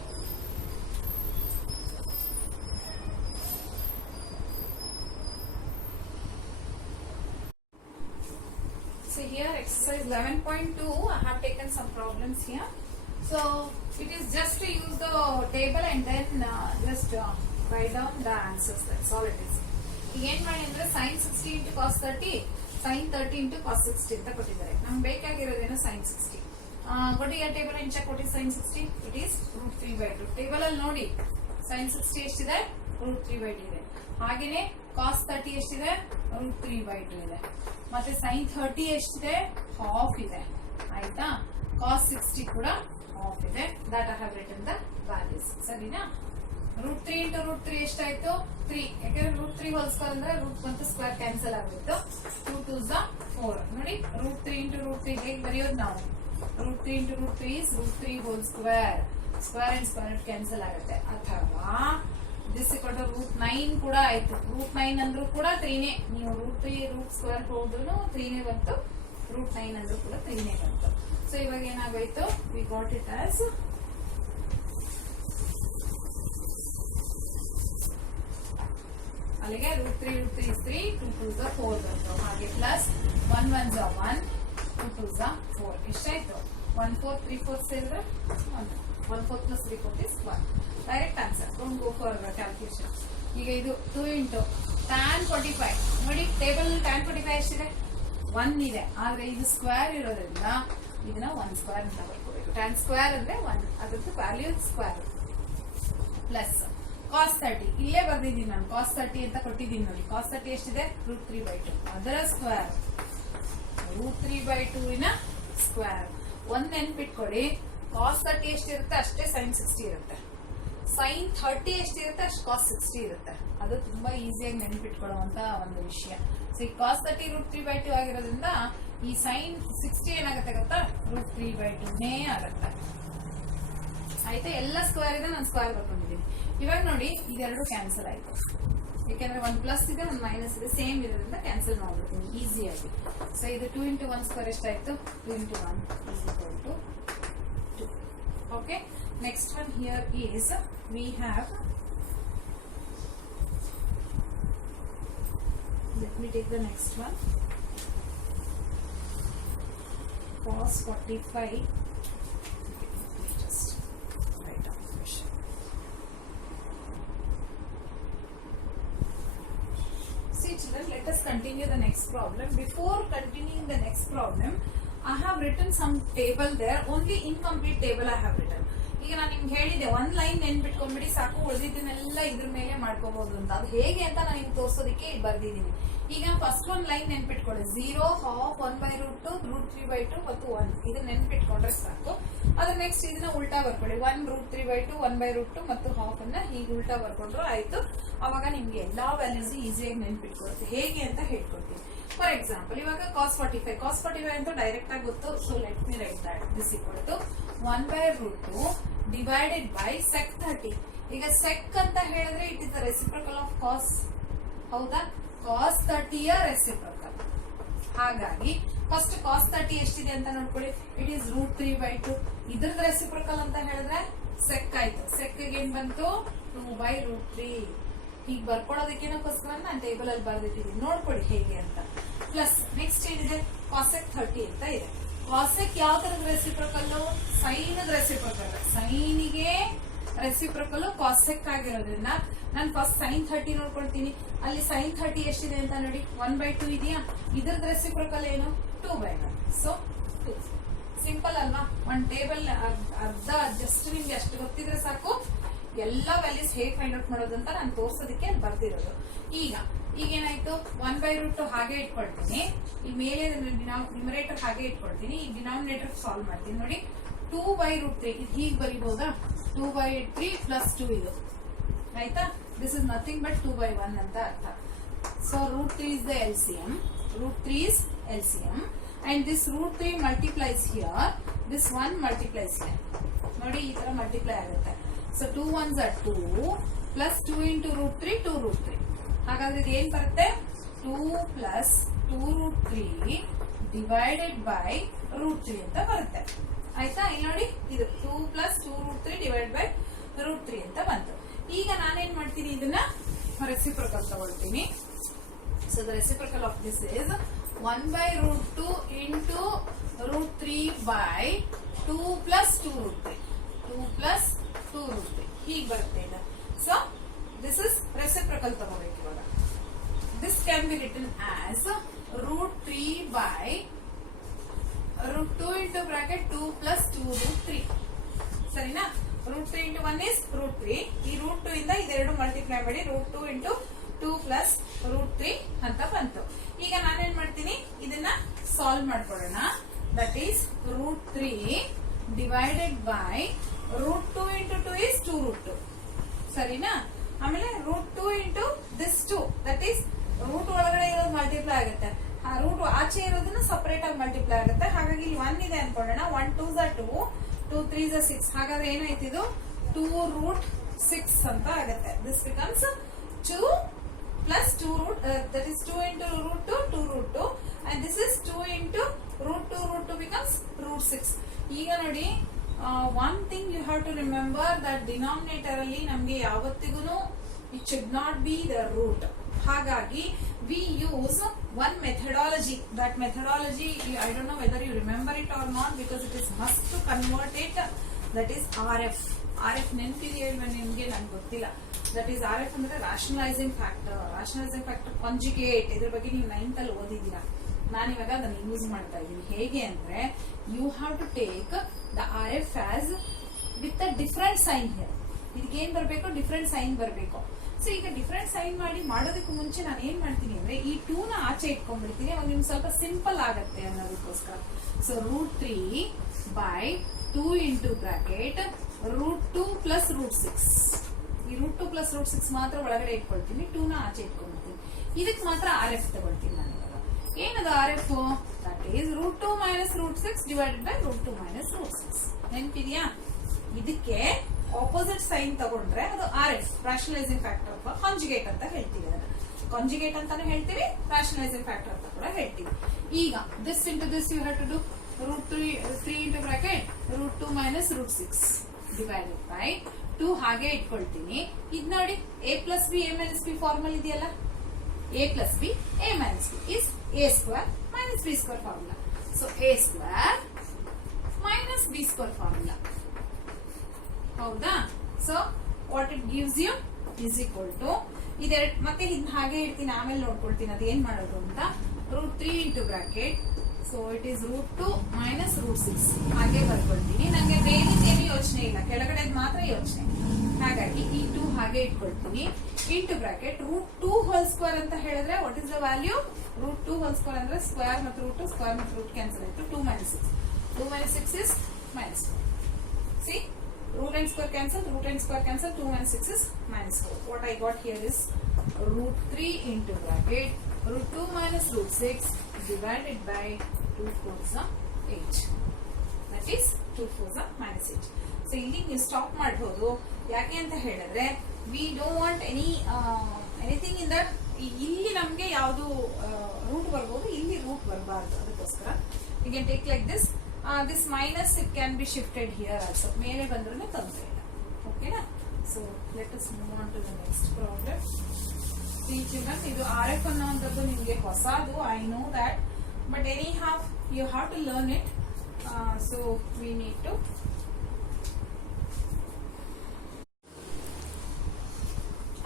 here exercise 11.2. I have taken some problems here. So it is just to use the table and then just write down the answers. That's all it is. ಏನ್ ಮಾಡಿ ಅಂದ್ರೆ sin 60 into cos 30, sin 30 into cos 60 ಅಂತ ಕೊಟ್ಟಿದ್ದಾರೆ. ನಮ್ಗೆ ಬೇಕಾಗಿರೋದೇನು sin 60. What is your table and check what is sin 60? It is √3/2. Table ಅಲ್ಲಿ ನೋಡಿ sin 60 ಎಷ್ಟಿದೆ? √3/2 ಇದೆ. ಹಾಗೇನೆ cos 30 ಎಷ್ಟಿದೆ? √3/2 ಇದೆ. ಮತ್ತೆ sin 30 ಎಷ್ಟಿದೆ? ಹಾಫ್ ಇದೆ. ಆಯ್ತಾ? cos 60 ಕೂಡ ಹಾಫ್ ಇದೆ. That I have written the values. ಸರಿನಾ? √3 into √3 ಎಷ್ಟಾಯ್ತು? 3. ಯಾಕಂದ್ರೆ √3 ಹೋಲ್ ಸ್ಕ್ವೇರ್ ಅಂದ್ರೆ ರೂಟ್ ಮತ್ತು ಸ್ಕ್ವೇರ್ ಕ್ಯಾನ್ಸಲ್ ಆಗುತ್ತೆ. 2 2s are 4. ನೋಡಿ √3 into √3 ಹೇಗೆ ಬರೆಯೋದು ನಾವು? √3 into √3 is √3 whole square. Square and square cancel ಆಗುತ್ತೆ. ಅಥವಾ ದಿಸ್ ಇಕ್ವಲ್ ಟು √9 ಕೂಡ ಆಯ್ತು. √9 ಅಂದ್ರೂ ಕೂಡ 3ನೇ. ನೀವು √3 ರೂಟ್ ಸ್ಕ್ವೇರ್ ಹೋದ್ರು 3ನೇ ಬಂತು. √9 ಅಂದ್ರೂ ಕೂಡ 3ನೇ ಬಂತು. ಸೊ ಇವಾಗ ಏನಾಗೋಯ್ತು? ವಿ ಗಾಟ್ ಇಟ್ ಆಸ್ ಅಲ್ಲಿಗೆ √3 is 3, 2 2s are 4 ಬಂತು. ಹಾಗೆ plus 1 1s are 1, 2 2s are 4. ಎಷ್ಟಾಯ್ತು? 1 4 3 4 ಸೇರಿದ್ರೆ 1 4 plus 3 4 is 1. Direct answer. Don't go for calculation. ಈಗ ಇದು 2 into tan 45. ನೋಡಿ ಟೇಬಲ್ tan 45 ಎಷ್ಟಿದೆ? 1 ಇದೆ. ಆದ್ರೆ ಇದು ಸ್ಕ್ವೇರ್ ಇರೋದ್ರಿಂದ ಇದನ್ನ 1 ಸ್ಕ್ವೇರ್ ಅಂತ ಬರ್ಕೋಬೇಕು. tan ಸ್ಕ್ವೇರ್ ಅಂದ್ರೆ 1, ಅದ್ರದ್ದು ವ್ಯಾಲ್ಯೂ ಸ್ಕ್ವೇರ್. ಪ್ಲಸ್ cos 30 ಇಲ್ಲೇ ಬರ್ದಿದ್ದೀನಿ ನಾನು. cos 30 ಅಂತ ಕೊಟ್ಟಿದ್ದೀನಿ ನೋಡಿ. cos 30 ಎಷ್ಟಿದೆ? √3/2. ಅದರ ಸ್ಕ್ವೇರ್ √3/2 ಇನ ಸ್ಕ್ವೇರ್. ಒಂದ್ ನೆನ್ಪಿಟ್ಕೊಡಿ, cos 30 ಎಷ್ಟಿರುತ್ತೆ ಅಷ್ಟೇ sin 60 ಇರುತ್ತೆ. sin 30 ಎಷ್ಟಿರುತ್ತೆ ಅಷ್ಟು cos 60 ಇರುತ್ತೆ. ಅದು ತುಂಬಾ ಈಸಿಯಾಗಿ ನೆನ್ಪಿಟ್ಕೊಳ್ಳುವಂತ ಒಂದು ವಿಷಯ. ಸೊ ಈ cos 30 √3/2 ಆಗಿರೋದ್ರಿಂದ ಈ sin 60 ಏನಾಗುತ್ತೆ ಗೊತ್ತಾ? √3/2ನೇ ಆಗುತ್ತೆ. ಆಯ್ತಾ? ಎಲ್ಲ ಸ್ಕ್ವೇರ್ ಇದೆ, ನಾನು ಸ್ಕ್ವೇರ್ ಬರ್ಕೊಂಡಿದ್ದೀನಿ. ಇವಾಗ ನೋಡಿ ಇದೆರಡು ಕ್ಯಾನ್ಸಲ್ ಆಯ್ತು. ಯಾಕಂದ್ರೆ 1 ಪ್ಲಸ್ ಇದೆ, 1 ಮೈನಸ್ ಇದೆ, ಸೇಮ್ ಇರೋದ್ರಿಂದ ಕ್ಯಾನ್ಸಲ್ ಮಾಡ್ಬಿಡ್ತೀನಿ ಈಸಿಯಾಗಿ. ಸೊ ಇದು 2 into 1 ಸ್ಕ್ವೇರ್ ಎಷ್ಟಾಯ್ತು? 2 into 1 is equal to 2. Okay. Next one here is we have, let me take the next one, cos 45. Just write down the question. See children, let us continue the next problem. Before continuing the next problem, I have written some table there. Only incomplete table I have written. ಈಗ ನಾನು ನಿಮ್ಗೆ ಹೇಳಿದೆ, ಒಂದ್ line ನೆನ್ಪಿಟ್ಕೊಂಡ್ಬಿಡಿ ಸಾಕು, ಉಳಿದಿದ್ದನ್ನೆಲ್ಲ ಇದ್ರ ಮೇಲೆ ಮಾಡ್ಕೋಬಹುದು ಅಂತ. ಅದು ಹೇಗೆ ಅಂತ ನಾನು ನಿಮ್ಗೆ ತೋರ್ಸೋದಕ್ಕೆ ಬರ್ದಿದ್ದೀನಿ. ಈಗ ಫಸ್ಟ್ ಒಂದ್ ಲೈನ್ ನೆನ್ಪಿಟ್ಕೊಳ್ಳಿ. 0 ಹಾಫ್ 1/√2 √3/2 ಮತ್ತು 1 ಇದನ್ನ ನೆನ್ಪಿಟ್ಕೊಂಡ್ರೆ ಸಾಕು. ಅದ್ರ ನೆಕ್ಸ್ಟ್ ಇದನ್ನ ಉಲ್ಟಾ ಬರ್ಕೊಳ್ಳಿ. 1 √3/2 1/√2 ಮತ್ತು ಹಾಫ್ ಅನ್ನ ಹೀಗೆ ಉಲ್ಟಾ ಬರ್ಕೊಂಡ್ರು ಆಯ್ತು. ಅವಾಗ ನಿಮ್ಗೆ ಎಲ್ಲಾ ವ್ಯಾಲ್ಯೂಸ್ ಈಸಿಯಾಗಿ ನೆನ್ಪಿಟ್ಕೊಳುತ್ತೆ. ಹೇಗೆ ಅಂತ ಹೇಳ್ಕೊಡ್ತೀನಿ. ಫಾರ್ ಎಕ್ಸಾಂಪಲ್ ಇವಾಗ cos 45 ಅಂತ ಡೈರೆಕ್ಟ್ ಆಗಿ ಗೊತ್ತು. So let me write that. This equal to 1/√2 divided by sec 30. ಈಗ sec ಅಂತ ಹೇಳಿದ್ರೆ it is the reciprocal of cos. ಹೌದಾ? cos 30 ಯ ರೆಸಿಪ್ರಕಲ್. ಹಾಗಾಗಿ ಫಸ್ಟ್ cos 30 ಎಷ್ಟಿದೆ ಅಂತ ನೋಡ್ಕೊಳ್ಳಿ. It is √3/2. ಇದ್ರದ್ದು ರೆಸಿಪ್ರಕಲ್ ಅಂತ ಹೇಳಿದ್ರೆ sec ಆಯ್ತು. sec ಏನ್ ಬಂತು? 2/√3. ಈಗ ಬರ್ಕೊಳ್ಳೋದಕ್ಕೇನಕ್ಕೋಸ್ಕರ ನಾನು ಟೇಬಲ್ ಅಲ್ಲಿ ಬರ್ದಿಟ್ಟಿದ್ದೀನಿ, ನೋಡ್ಕೊಳ್ಳಿ ಹೇಗೆ ಅಂತ. ಪ್ಲಸ್ ನೆಕ್ಸ್ಟ್ ಏನಿದೆ? cosec 30 ಅಂತ ಇದೆ. cosec ಯಾವ ತರದ ರೆಸಿಪ್ರಕಲ್? ಸೈನ್ ರೆಸಿಪ್ರಕಲ್. ಸೈನಿಗೆ ರೆಸಿಪ್ರಕಲ್ cosec ಆಗಿರೋದ್ರಿಂದ ನಾನು ಫಸ್ಟ್ sin 30 ನೋಡ್ಕೊಳ್ತೀನಿ. ಅಲ್ಲಿ sin 30 ಎಷ್ಟಿದೆ ಅಂತ ನೋಡಿ. 1/2 ಇದೆಯಾ? ಇದ್ರದ್ದು ರೆಸಿಪ್ರಕಲ್ ಏನು? 2/1. ಸೊ 2. ಸಿಂಪಲ್ ಅಲ್ವಾ? ಒಂದ್ ಟೇಬಲ್ ಅರ್ಧ ಜಸ್ಟ್ ನಿಮ್ಗೆ ಅಷ್ಟು ಗೊತ್ತಿದ್ರೆ ಸಾಕು, ಎಲ್ಲ ವ್ಯಾಲ್ಯೂಸ್ ಹೇಗೆ ಫೈಂಡ್ ಔಟ್ ಮಾಡೋದು ಅಂತ ನಾನು ತೋರ್ಸೋದಕ್ಕೆ ಬರ್ದಿರೋದು. ಈಗೇನಾಯ್ತು? 1/√2 ಹಾಗೆ ಇಟ್ಕೊಳ್ತೀನಿ. ಈ ಮೇಲೆ ನ್ಯೂಮರೇಟರ್ ಹಾಗೆ ಇಟ್ಕೊಳ್ತೀನಿ. ಈ ಡಿನಾಮಿನೇಟರ್ ಸಾಲ್ವ್ ಮಾಡ್ತೀನಿ. ನೋಡಿ 2/√3 ಇದು ಹೀಗೆ ಬರೀಬಹುದಾ? 2/3 ಪ್ಲಸ್ 2 ಇದು ಆಯ್ತಾ? ದಿಸ್ ಇಸ್ ನಥಿಂಗ್ ಬಟ್ 2/1 ಅಂತ ಅರ್ಥ. So √3 is the LCM. √3 is LCM and this √3 multiplies here. This one multiplies here. ನೋಡಿ ಈ ತರ ಮಲ್ಟಿಪ್ಲೈ ಆಗುತ್ತೆ. So 2 1s are 2 plus 2 into √3 2√3. ಹಾಗಾದ್ರೆ ಇದು ಏನ್ ಬರುತ್ತೆ? 2 plus 2√3 divided by √3 ಅಂತ ಬರುತ್ತೆ. ಆಯ್ತಾ? ಇಲ್ಲಿ ನೋಡಿ ಇದು 2 plus 2√3 divided by √3 ಅಂತ ಬಂತು. ಈಗ ನಾನೇನ್ ಮಾಡ್ತೀನಿ? ಇದನ್ನ ರೆಸಿಪ್ರಕಲ್ ತಗೊಳ್ತೀನಿ. So the reciprocal of this is 1 by root 2 into root 3 by 2 plus 2 root 3. 2 plus 2 root 3. ಹೀಗೆ ಬರುತ್ತೆ ಇದು. ಸೊ ದಿಸ್ ಇಸ್ ರೆಸಿಪ್ರಕಲ್ ತಗೋಬೇಕು ಇವಾಗ. This can be return as root 3 by root 2 into bracket 2 plus 2 root 3. ಸರಿನಾ? root 3 into 1 is root 3. ಈ root 2 ಇಂದ ಇದೆರಡು multiply ಮಾಡಿ root 2 into 2 plus root 3 ಅಂತ ಬಂತು. ಈಗ ನಾನೇನ್ ಮಾಡ್ತೀನಿ, ಇದನ್ನ ಸಾಲ್ವ್ ಮಾಡ್ಕೊಳ್ಳೋಣ. That is root 3 divided by root 2 into 2 is 2 root 2. ಸರಿನಾ? ಆಮೇಲೆ root 2 into this 2, that is root ಒಳಗಡೆ ಇರೋದು ಮಲ್ಟಿಪ್ಲೈ ಆಗುತ್ತೆ, ಆ ರೂಟ್ ಆಚೆ ಇರೋದನ್ನ ಸಪರೇಟ್ ಆಗಿ ಮಲ್ಟಿಪ್ಲೈ ಆಗುತ್ತೆ. ಹಾಗಾಗಿ ಇಲ್ಲಿ 1 ಇದೆ ಅನ್ಕೊಳ್ಳೋಣ. 1 2 2, 2 3 6. ಹಾಗಾದ್ರೆ ಏನಾಯ್ತು ಇದು 2 root 6 ಅಂತ ಆಗುತ್ತೆ. This becomes 2 plus 2 root, that is 2 into root 2, 2 root 2, and this is 2 into root 2 becomes root 6. ಈಗ ನೋಡಿ, one thing you have to remember that denominator ಅಲ್ಲಿ ನಮಗೆ ಯಾವತ್ತಿಗೂ it should not be the root. ಹಾಗಾಗಿ we use one methodology. That methodology, I don't know whether you remember it or not, because it is must to convert it. That is RF. RF ನೆನಪಿದೆಯಾ ನಿಮಗೆ? ನಂಗೆ ಗೊತ್ತಿಲ್ಲ. That is RF ಅಂದ್ರೆ rationalising factor. Rationalising factor conjugate, ಇದ್ರ ಬಗ್ಗೆ ನೀವು 9th ಅಲ್ಲಿ ಓದಿದ್ದೀರಾ. ನಾನಿವಾಗ ಅದನ್ನು ಯೂಸ್ ಮಾಡ್ತಾ ಇದ್ದೀನಿ. ಹೇಗೆ ಅಂದ್ರೆ, you have to take the RF as with a different sign here. ಇದಕ್ಕೆ ಏನ್ ಬರಬೇಕು? ಡಿಫರೆಂಟ್ ಸೈನ್ ಬರಬೇಕು. ಸೊ ಈಗ ಡಿಫರೆಂಟ್ ಸೈನ್ ಮಾಡೋದಕ್ಕೂ ಮುಂಚೆ ನಾನು ಏನ್ ಮಾಡ್ತೀನಿ ಅಂದ್ರೆ, ಈ 2 ನ ಆಚೆ ಇಟ್ಕೊಂಡ್ಬಿಡ್ತೀನಿ. ಅವಾಗ ನಿಮ್ಗೆ ಸ್ವಲ್ಪ ಸಿಂಪಲ್ ಆಗತ್ತೆ ಅನ್ನೋದಕ್ಕೋಸ್ಕರ. So root 3 by 2 into bracket root 2 plus root 6. ಈ root 2 plus root 6 ಮಾತ್ರ ಒಳಗಡೆ ಇಟ್ಕೊಳ್ತೀನಿ, 2 ನ ಆಚೆ ಇಟ್ಕೊಂಡ್ಬಿಡ್ತೀನಿ. ಇದಕ್ಕೆ ಮಾತ್ರ RF ತಗೊಳ್ತೀನಿ ನಾನು ಇವಾಗ. ಏನದು RF? That is root 2 minus root 6 divided by root 2 minus root 6. ನೆನಪಿದ್ಯಾ? ಇದಕ್ಕೆ ಆಪೋಸಿಟ್ ಸೈನ್ ತಗೊಂಡ್ರೆ ಅದು RF, ರಾಷನಲೈಸಿಂಗ್ ಫ್ಯಾಕ್ಟರ್ ಅಥವಾ ಕಾಂಜುಗೇಟ್ ಅಂತ ಹೇಳ್ತೀವಿ. ಅದನ್ನ ಕಾಂಜುಗೇಟ್ ಅಂತಾನು ಹೇಳ್ತೀವಿ, ರಾಷನಲೈಸಿಂಗ್ ಫ್ಯಾಕ್ಟರ್ ಅಂತ ಕೂಡ ಹೇಳ್ತೀವಿ. ಈಗ this into this you have to do root 3 into bracket root 2 minus root 6 divided by 2 ಹಾಗೆ ಇಟ್ಕೊಳ್ತೀನಿ. ಇದ್ ನೋಡಿ, a plus b a minus b formal ಇದೆಯಲ್ಲ, a plus b a minus b is a square minus b square formula. So a square minus b square formula. ಹೌದಾ? So what it gives you is equal to ಇದೆರಡು. ಮತ್ತೆ ಇದನ್ನ ಹಾಗೆ ಇಡ್ತೀನಿ, ಆಮೇಲೆ ನೋಡ್ಕೊಳ್ತೀನಿ ಅದು ಏನ್ ಮಾಡೋದು ಅಂತ. root 3 into bracket, so it is root 2 minus root 6 ಹಾಗೆ ಬರ್ಕೊಳ್ತೀನಿ. ನಂಗೆ ಬೇರೆ ಯೋಚನೆ ಇಲ್ಲ, ಕೆಳಗಡೆ ಮಾತ್ರ ಯೋಚನೆ. ಹಾಗಾಗಿ ಈ 2 ಹಾಗೆ ಇಟ್ಕೊಳ್ತೀನಿ. Into bracket root 2 whole square ಅಂತ ಹೇಳಿದ್ರೆ what is the value? root 2 whole square ಅಂದ್ರೆ ಸ್ಕ್ವೇರ್ ಮತ್ತು ರೂಟ್, ಸ್ಕ್ವೇರ್ ಮತ್ತು ರೂಟ್ ಕ್ಯಾನ್ಸಲ್ ಆಯ್ತು. 2 minus 6. 2 minus 6 is minus 4. See, root and square cancel, 2 minus 6 is minus 4. What I got here is root 3 into bracket root 2 minus root 6 divided by 2 4s are 8. That is 2 4s are minus 8. So ಇಲ್ಲಿ ನೀವು stop ಮಾಡಬಹುದು. ಯಾಕೆ ಅಂತ ಹೇಳಿದ್ರೆ, we don't want anything in that. ಇಲ್ಲಿ ನಮ್ಗೆ ಯಾವುದು root ಬರ್ಬೋದು, ಇಲ್ಲಿ ರೂಟ್ ಬರಬಾರ್ದು. ಅದಕ್ಕೋಸ್ಕರ you can take like this. This minus it can be shifted here also. ಮೇಲೆ ಬಂದ್ರೂ ತೊಂದರೆ ಇಲ್ಲ. ಓಕೆನಾ? So let us move on to the next problem. Children, ಇದು RF ಅನ್ನೋಂಥದ್ದು ನಿಮಗೆ ಹೊಸದು, I know that, but any have you have to learn it. So we need to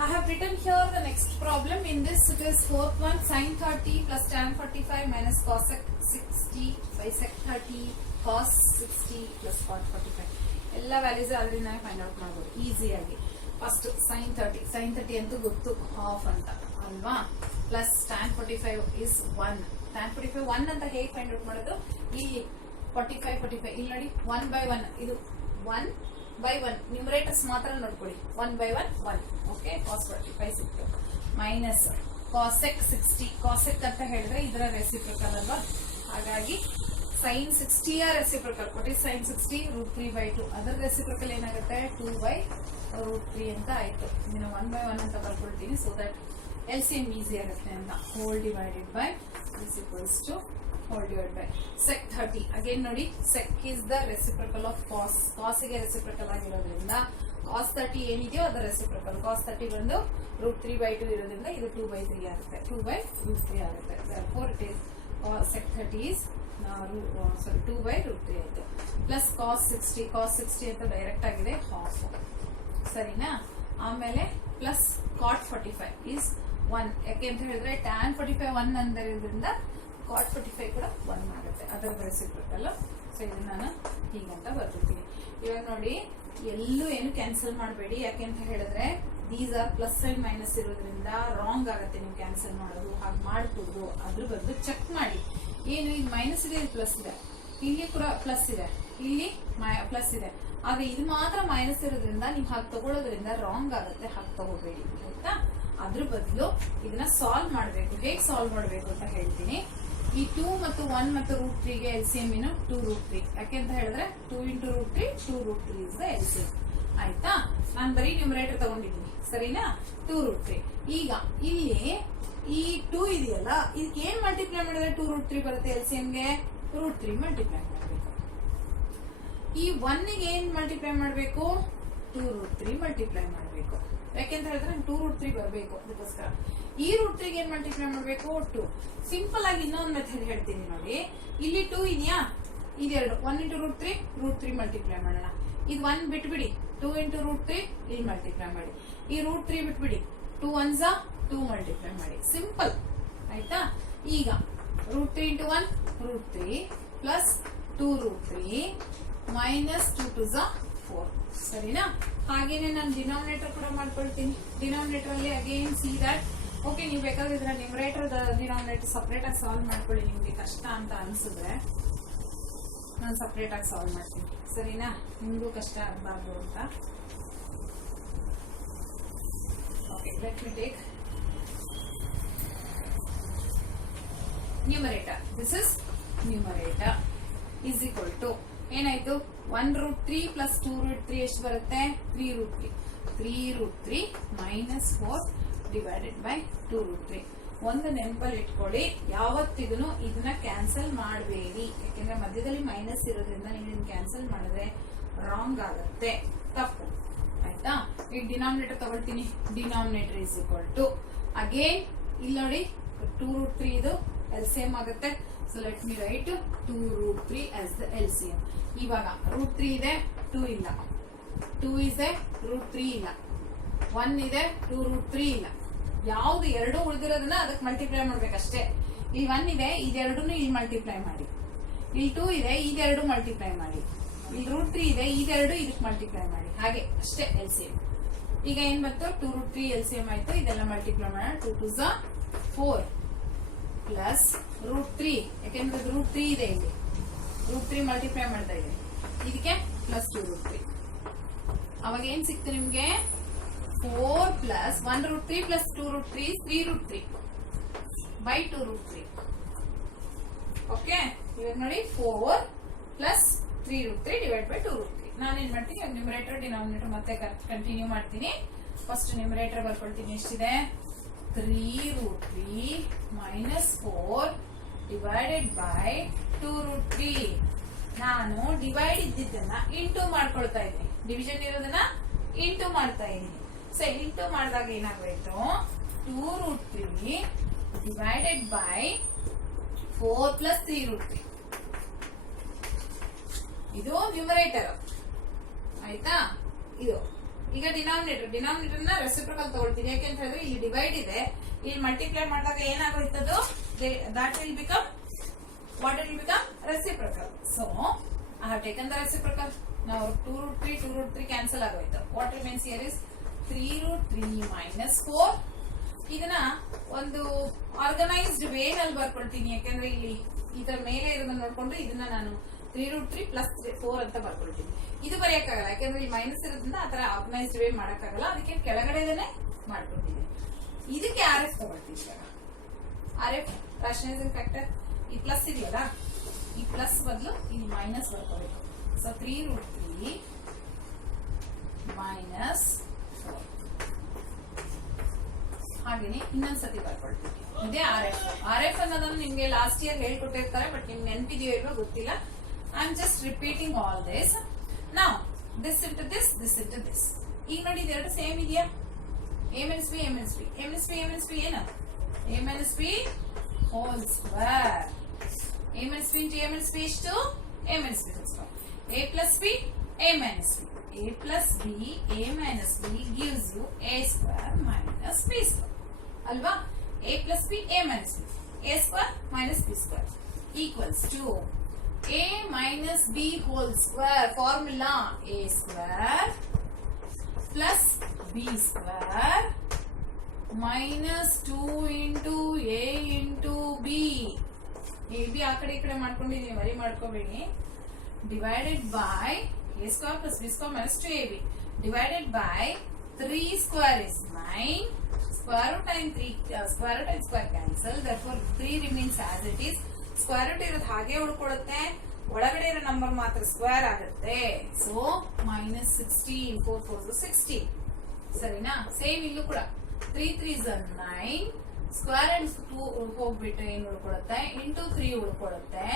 I have written here the next problem. In this it is fourth one, sin 30 plus tan 45 minus cos 60 by sec 30 cos 60 plus cot 45. ಎಲ್ಲ values already ನಾವು find out ಮಾಡಬಹುದು ಈಸಿಯಾಗಿ. First sin 30 ಅಂತೂ ಗೊತ್ತು, half ಅಂತ ಅಲ್ವಾ, plus tan 45 is 1. tan 45 1 ಅಂತ ಹೇಗೆ ಫೈಂಡ್ ಔಟ್ ಮಾಡೋದು? ಇಲ್ಲಿ 45 ಇಲ್ಲಿ ನೋಡಿ, 1 by 1 ಇದು 1 by 1 ನ್ಯೂಮರೇಟರ್ಸ್ ಮಾತ್ರ ನೋಡ್ಕೊಳ್ಳಿ. 1 by 1 1. ಓಕೆ, cos 45 ಸಿಕ್ತು. Minus cosec 60. cosec ಅಂತ ಹೇಳಿದ್ರೆ ಇದರ ರೆಸಿಪ್ರಿಕಲ್ ಅಲ್ವಾ, ಹಾಗಾಗಿ sin 60 ರೆಸಿಪ್ರಿಕಲ್ ಕೊಟ್ಟಿ sin 60 √3 by 2. ಅದರ ರೆಸಿಪ್ರಿಕಲ್ ಏನಾಗುತ್ತೆ? 2 by √3 ಅಂತ ಆಯ್ತು. ಇದನ್ನ 1 by 1 ಅಂತ ಬರ್ಕೊಳ್ತೀನಿ, ಸೊ ದಟ್ LCM ಈಸಿ ಆಗುತ್ತೆ ಅಂತ. Whole divided by this equals to hole divide by sec 30. Again ನೋಡಿ, sec is the reciprocal of cos. cos ಗೆ ರೆಸಿಪ್ರಿಕಲ್ ಆಗಿರೋದ್ರಿಂದ cos 30 ಏನಿದೆಯೋ ಅದರ ರೆಸಿಪ್ರಿಕಲ್. cos 30 ಬಂದು √3 by 2 ಇರೋದ್ರಿಂದ ಇದು 2 by 3 ಆಗುತ್ತೆ. 2 by √3 ಆಗುತ್ತೆ. Therefore it is sec 30 is 2 by root 3 ಆಯ್ತು ಪ್ಲಸ್ cos 60 ಅಂತ ಡೈರೆಕ್ಟ್ ಆಗಿದೆ ಹಾಫ್ ಸರಿನಾ. ಆಮೇಲೆ ಪ್ಲಸ್ cot 45 is 1 ಯಾಕೆ ಅಂತ ಹೇಳಿದ್ರೆ tan 45 1 ಅಂದಿರೋದ್ರಿಂದ cot 45 ಕೂಡ 1 ಆಗುತ್ತೆ, ಅದರ ರೆಸಿಪ್ರೋಕಲ್. ಸೊ ಇದನ್ನ ನಾನು ಹೀಗಂತ ಬರ್ತಿರ್ತೀನಿ. ಇವಾಗ ನೋಡಿ ಎಲ್ಲೂ ಏನು ಕ್ಯಾನ್ಸಲ್ ಮಾಡಬೇಡಿ, ಯಾಕೆ ಅಂತ ಹೇಳಿದ್ರೆ these are plus and minus ಇರೋದ್ರಿಂದ ರಾಂಗ್ ಆಗುತ್ತೆ ನೀವು ಕ್ಯಾನ್ಸಲ್ ಮಾಡೋದು. ಹಾಗೆ ಮಾಡಬಹುದು, ಅದ್ರ ಬದಲು ಚೆಕ್ ಮಾಡಿ. ಏನು ಈಗ ಮೈನಸ್ ಇದೆ, ಇಲ್ಲಿ ಪ್ಲಸ್ ಇದೆ, ಇಲ್ಲಿ ಕೂಡ ಪ್ಲಸ್ ಇದೆ, ಇಲ್ಲಿ ಪ್ಲಸ್ ಇದೆ, ಆದ್ರೆ ಇದು ಮಾತ್ರ ಮೈನಸ್ ಇರೋದ್ರಿಂದ ನೀವು ಹಾಗೆ ತಗೊಳ್ಳೋದ್ರಿಂದ ರಾಂಗ್ ಆಗುತ್ತೆ, ಹಾಗೆ ತಗೋಬೇಡಿ ಆಯ್ತಾ. ಅದ್ರ ಬದಲು ಇದನ್ನ ಸಾಲ್ವ್ ಮಾಡಬೇಕು. ಹೇಗೆ ಸಾಲ್ವ್ ಮಾಡಬೇಕು ಅಂತ ಹೇಳ್ತೀನಿ. ಈ 2 ಮತ್ತು 1 ಮತ್ತು ರೂಟ್ 3ಗೆ ಎಲ್ಸಿಎಂ ಏನು 2 ರೂಟ್ 3. ಯಾಕೆ ಅಂತ ಹೇಳಿದ್ರೆ 2 into root 3 2 root 3 is the LCM ಆಯ್ತಾ. ನಾನು ಬರೀ ನ್ಯೂಮರೇಟರ್ ತಗೊಂಡಿದ್ದೀನಿ ಸರಿನಾ, 2 ರೂಟ್ 3. ಈಗ ಇಲ್ಲಿ ಈ 2 ಇದೆಯಲ್ಲ, ಇದಕ್ಕೆ ಏನ್ ಮಲ್ಟಿಪ್ಲೈ ಮಾಡಿದ್ರೆ 2 ರೂಟ್ 3 ಬರುತ್ತೆ ಎಲ್ಸಿಎಂಗೆ, ರೂಟ್ 3 ಮಲ್ಟಿಪ್ಲೈ ಮಾಡಬೇಕು. ಈ 1 ಗೆ ಏನ್ ಮಲ್ಟಿಪ್ಲೈ ಮಾಡಬೇಕು, 2 ರೂಟ್ 3 ಮಲ್ಟಿಪ್ಲೈ ಮಾಡಬೇಕು. ಯಾಕೆಂತ ಹೇಳಿದ್ರೆ 2 ರೂಟ್ 3 ಬರಬೇಕು, ಅದಕ್ಕೋಸ್ಕರ ಈ ರೂಟ್ 3 ಗೆ ಏನ್ ಮಲ್ಟಿಪ್ಲೈ ಮಾಡಬೇಕು 2. ಸಿಂಪಲ್ ಆಗಿ ಇನ್ನೊಂದು ಮೆಥಡ್ ಹೇಳ್ತೀನಿ ನೋಡಿ. ಇಲ್ಲಿ 2 ಇದೆಯಾ, ಇದೆರಡು 1 ಇಂಟು ರೂಟ್ 3 ಮಲ್ಟಿಪ್ಲೈ ಮಾಡೋಣ. ಇದು 1 ಬಿಟ್ಬಿಡಿ, 2 ಇಂಟು ರೂಟ್ 3 ಇಲ್ಲಿ ಮಲ್ಟಿಪ್ಲೈ ಮಾಡಿ. ಈ ರೂಟ್ 3 ಬಿಟ್ಬಿಡಿ, 2 1s 2 ಮಲ್ಟಿಪ್ಲೈ ಮಾಡಿ. ಸಿಂಪಲ್ ಆಯ್ತಾ. ಈಗ root 3 into 1 root 3 plus 2 root 3 minus 2 2s 4 ಸರಿನಾ. ಹಾಗೇನೆ ನಾನು ಡಿನಾಮಿನೇಟರ್ ಕೂಡ ಮಾಡ್ಕೊಳ್ತೀನಿ. ಡಿನಾಮಿನೇಟರ್ ಅಲ್ಲಿ ಅಗೇನ್ ಸಿ ದಟ್ ಓಕೆ, ನೀವು ಬೇಕಾದ್ರೆ ಇದನ್ನ ನ್ಯೂಮರೇಟರ್ ಡಿನಾಮಿನೇಟರ್ ಸಪರೇಟ್ ಆಗಿ ಸಾಲ್ವ್ ಮಾಡ್ಕೊಳ್ಳಿ. ನಿಮ್ಗೆ ಕಷ್ಟ ಅಂತ ಅನ್ಸಿದ್ರೆ ನಾನು ಸಪರೇಟ್ ಆಗಿ ಸಾಲ್ವ್ ಮಾಡ್ತೀನಿ ಸರಿನಾ, ನಿಮ್ಗೂ ಕಷ್ಟ ಆಗಬಾರ್ದು ಅಂತ. Okay, let me take numerator. This is numerator is equal to ಏನಾಯ್ತು 1 ರೂಟ್ 3 ಪ್ಲಸ್ 2 ರೂಟ್ 3 ಎಷ್ಟು ಬರುತ್ತೆ 3 root 3. 3 root 3 minus 4 divided by 2 root 3. ಒಂದು ನೆನಪಲ್ಲಿ ಇಟ್ಕೊಳ್ಳಿ, ಯಾವತ್ತಿಗೂ ಇದನ್ನ ಕ್ಯಾನ್ಸಲ್ ಮಾಡಬೇಡಿ. ಯಾಕೆಂದ್ರೆ ಮಧ್ಯದಲ್ಲಿ ಮೈನಸ್ ಇರೋದ್ರಿಂದ ನೀವು ಇದನ್ನ ಕ್ಯಾನ್ಸಲ್ ಮಾಡಿದ್ರೆ ರಾಂಗ್ ಆಗುತ್ತೆ, ತಪ್ಪು ಆಯ್ತಾ. ಈಗ ಡಿನಾಮಿನೇಟರ್ ತಗೊಳ್ತೀನಿ. Denominator is equal to again ಇಲ್ಲಿ ನೋಡಿ 2 ರೂಟ್ 3 ಇದು ಎಲ್ಸಿಎಂ ಆಗುತ್ತೆ. So let me write 2 root 3 as the LCM. ಇವಾಗ ರೂಟ್ 3 ಇದೆ, 2 ಇಲ್ಲ, 2 ಇದೆ, ರೂಟ್ 3 ಇಲ್ಲ, 1 ಇದೆ, 2 ರೂಟ್ 3 ಇಲ್ಲ. ಯಾವ್ದು ಎರಡು ಉಳಿದಿರೋದನ್ನ ಅದಕ್ಕೆ ಮಲ್ಟಿಪ್ಲೈ ಮಾಡ್ಬೇಕಷ್ಟೇ. ಇಲ್ಲಿ 1 ಇದೆ, ಇದೆರಡನ್ನು ಇಲ್ಲಿ ಮಲ್ಟಿಪ್ಲೈ ಮಾಡಿ. ಇಲ್ಲಿ 2 ಇದೆ, ಇದೆರಡು ಮಲ್ಟಿಪ್ಲೈ ಮಾಡಿ. ಇಲ್ಲಿ ರೂಟ್ 3 ಇದೆ, ಇದೆರಡು ಇದಕ್ಕೆ ಮಲ್ಟಿಪ್ಲೈ ಮಾಡಿ. ಹಾಗೆ ಅಷ್ಟೇ ಎಲ್ಸಿಎಂ. ಈಗ ಏನ್ ಬಂತು 2 ರೂಟ್ 3 ಎಲ್ಸಿಎಂ ಆಯ್ತು. ಇದೆಲ್ಲ ಮಲ್ಟಿಪ್ಲೈ ಮಾಡೋಣ. 2 2s 4 ಪ್ಲಸ್ ರೂಟ್ 3, ಯಾಕೆಂದ್ರೆ ರೂಟ್ 3 ಇದೆ, ಇಲ್ಲಿ ರೂಟ್ 3 ಮಲ್ಟಿಪ್ಲೈ ಮಾಡ್ತಾ ಇದೆ, ಇದಕ್ಕೆ ಪ್ಲಸ್ 2 ರೂಟ್ 3. ಅವಾಗ ಏನ್ ಸಿಕ್ತು ನಿಮ್ಗೆ 4 plus 1 root 3 plus 2 root 3 3 root 3 ಬೈ 2 ರೂಟ್ 3. ಓಕೆ, ಇವಾಗ ನೋಡಿ 4 plus 3 root 3 divide by 2 root 3. ನಾನು ಏನ್ ಮಾಡ್ತೀನಿ, ನ್ಯೂಮರೇಟರ್ ಡಿನಾಮಿನೇಟರ್ ಮತ್ತೆ ಕಂಟಿನ್ಯೂ ಮಾಡ್ತೀನಿ. ಫಸ್ಟ್ ನ್ಯೂಮರೇಟರ್ ಬರ್ಕೊಳ್ತೀನಿ. ಎಷ್ಟಿದೆ 3 root 3 minus 4 divided by 2 root 3. ನಾನು ಡಿವೈಡ್ ಇದ್ದಿದ್ದನ್ನ ಇಂಟು ಮಾಡ್ಕೊಳ್ತಾ ಇದ್ದೀನಿ, ಡಿವಿಷನ್ ಇರೋದನ್ನ ಇಂಟು ಮಾಡ್ತಾ ಇದ್ದೀನಿ. ಸೊ ಇಂಟು ಮಾಡಿದಾಗ ಏನಾಗಬೇಕು 2 root 3 divided by 4 plus 3 root 3. ಇದು ನ್ಯೂಮರೇಟರ್ ಆಯ್ತಾ. ಇದು ಈಗ ಡಿನಾಮಿನೇಟರ್ ನ ರೆಸಿಪ್ರೋಕಲ್ ತಗೊಳ್ತೀನಿ. ಯಾಕೆ ಅಂತ ಹೇಳಿದ್ರೆ ಇಲ್ಲಿ ಡಿವೈಡ್ ಇದೆ, ಇಲ್ಲಿ ಮಲ್ಟಿಪ್ಲೈ ಮಾಡಿದಾಗ ಏನಾಗೋಯ್ತದು that will become what will become reciprocal. So I have taken the reciprocal. Now 2 root 3 cancel ಆಗೋಯ್ತು. What remains here is 3 root 3 minus 4. ಇದನ್ನ ಒಂದು ಆರ್ಗನೈಸ್ಡ್ ವೇ ನಲ್ಲಿ ಬರ್ಕೊಳ್ತೀನಿ. ಯಾಕಂದ್ರೆ ಇಲ್ಲಿ ಇದರ ಮೇಲೆ ಇರೋದನ್ನ ನೋಡ್ಕೊಂಡು ಇದನ್ನ ನಾನು 3 ರೂಟ್ 3 ಪ್ಲಸ್ 4 ಅಂತ ಬರ್ಕೊಳ್ತೀನಿ. ಇದು ಬರೆಯಕ್ಕಾಗಲ್ಲ, ಯಾಕಂದ್ರೆ ಇಲ್ಲಿ ಮೈನಸ್ ಇರೋದ್ರಿಂದ ಆತರ ಆರ್ಗನೈಸ್ಡ್ ವೇ ಮಾಡಕ್ಕಾಗಲ್ಲ, ಅದಕ್ಕೆ ಕೆಳಗಡೆನೆ ಮಾಡ್ಕೊಳ್ತೀನಿ. ಇದಕ್ಕೆ ಆರ್ ಎಫ್ ತಗೊಳ್ತೀನಿ. R F rationalising factor. ಈ ಪ್ಲಸ್ ಇದೆಯಲ್ಲ, ಈ ಪ್ಲಸ್ ಬದಲು ಇಲ್ಲಿ ಮೈನಸ್ ಬರ್ಕೋಬೇಕು. So 3 root 3 minus 4. ಹಾಗೇನೆ ಇನ್ನೊಂದ್ಸತಿ ಬರ್ಕೊಳ್ತೀವಿ. ಇದೇ ಆರ್ ಎಫ್. ಆರ್ ಎಫ್ ಅನ್ನೋದನ್ನು ನಿಮ್ಗೆ ಲಾಸ್ಟ್ ಇಯರ್ ಹೇಳ್ಕೊಟ್ಟಿರ್ತಾರೆ, ಬಟ್ ನಿಮ್ಗೆ ನೆನಪಿದೆಯೋ ಇಲ್ವೋ ಗೊತ್ತಿಲ್ಲ. I am just repeating all this. ನಾವ್ this into this, this into this. ಈಗ ನೋಡಿ ಇದೆರಡು ಸೇಮ್ ಇದೆಯಾ, a minus b ಏನು a minus b whole square a minus b into a minus b is to a minus b whole square. A plus b, a minus b. A plus b, a minus b gives you a square minus b square. Alva? A plus b, a minus b. A square minus b square equals to a minus b whole square. Formula a square plus b square minus 2 into a into b. a b ಆ ಕಡೆ ಈ ಕಡೆ ಮಾಡ್ಕೊಂಡಿದ್ದೀನಿ, worry ಮಾಡ್ಕೋಬೇಡಿ. Divided by a square plus b square minus 2ab divided by 3 square is 9. Square root and square cancel. Therefore 3 remains as it is. Square root ಇರೋದು ಹಾಗೆ ಉಳ್ಕೊಳ್ಳುತ್ತೆ, ಒಳಗಡೆ ಇರೋ ನಂಬರ್ ಮಾತ್ರ ಸ್ಕ್ವೇರ್ ಆಗುತ್ತೆ. So minus 16, 4 4 16. ಸರಿನಾ? ಸೇಮ್ ಇಲ್ಲೂ ಕೂಡ 3 3s are 9. ಸ್ಕ್ವೇರ್ ಅಂಡ್ 2 ಹೋಗ್ಬಿಟ್ಟು ಏನ್ ಉಳ್ಕೊಳ್ಳುತ್ತೆ, into 3 ಉಳ್ಕೊಳ್ಳುತ್ತೆ.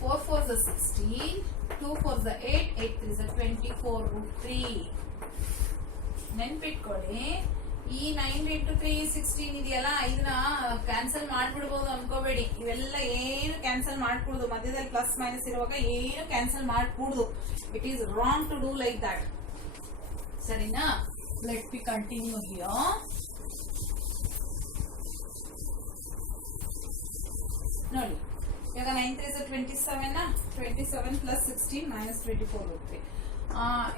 4 4s are 16, 2 4s are 8, 8 3s are 24 root 3. ನೆನ್ಪಿಟ್ಕೊಳ್ಳಿ, ಈ 9 into 3 16 ಇದೆಯಲ್ಲ, ಇದನ್ನ ಕ್ಯಾನ್ಸಲ್ ಮಾಡ್ಬಿಡ್ಬೋದು ಅನ್ಕೋಬೇಡಿ. ಇವೆಲ್ಲ ಏನು ಕ್ಯಾನ್ಸಲ್ ಮಾಡ್ಕೂಡುದು, ಮಧ್ಯದಲ್ಲಿ ಪ್ಲಸ್ ಮೈನಸ್ ಇರುವಾಗ ಏನು ಕ್ಯಾನ್ಸಲ್ ಮಾಡ್ಕೂಡುದು. It is wrong to do like that. ಸರಿನಾ? Let be continue here. ನೋಡಿ, ಇವಾಗ 9 3s are 27, 27 plus 16 minus 24 root 3.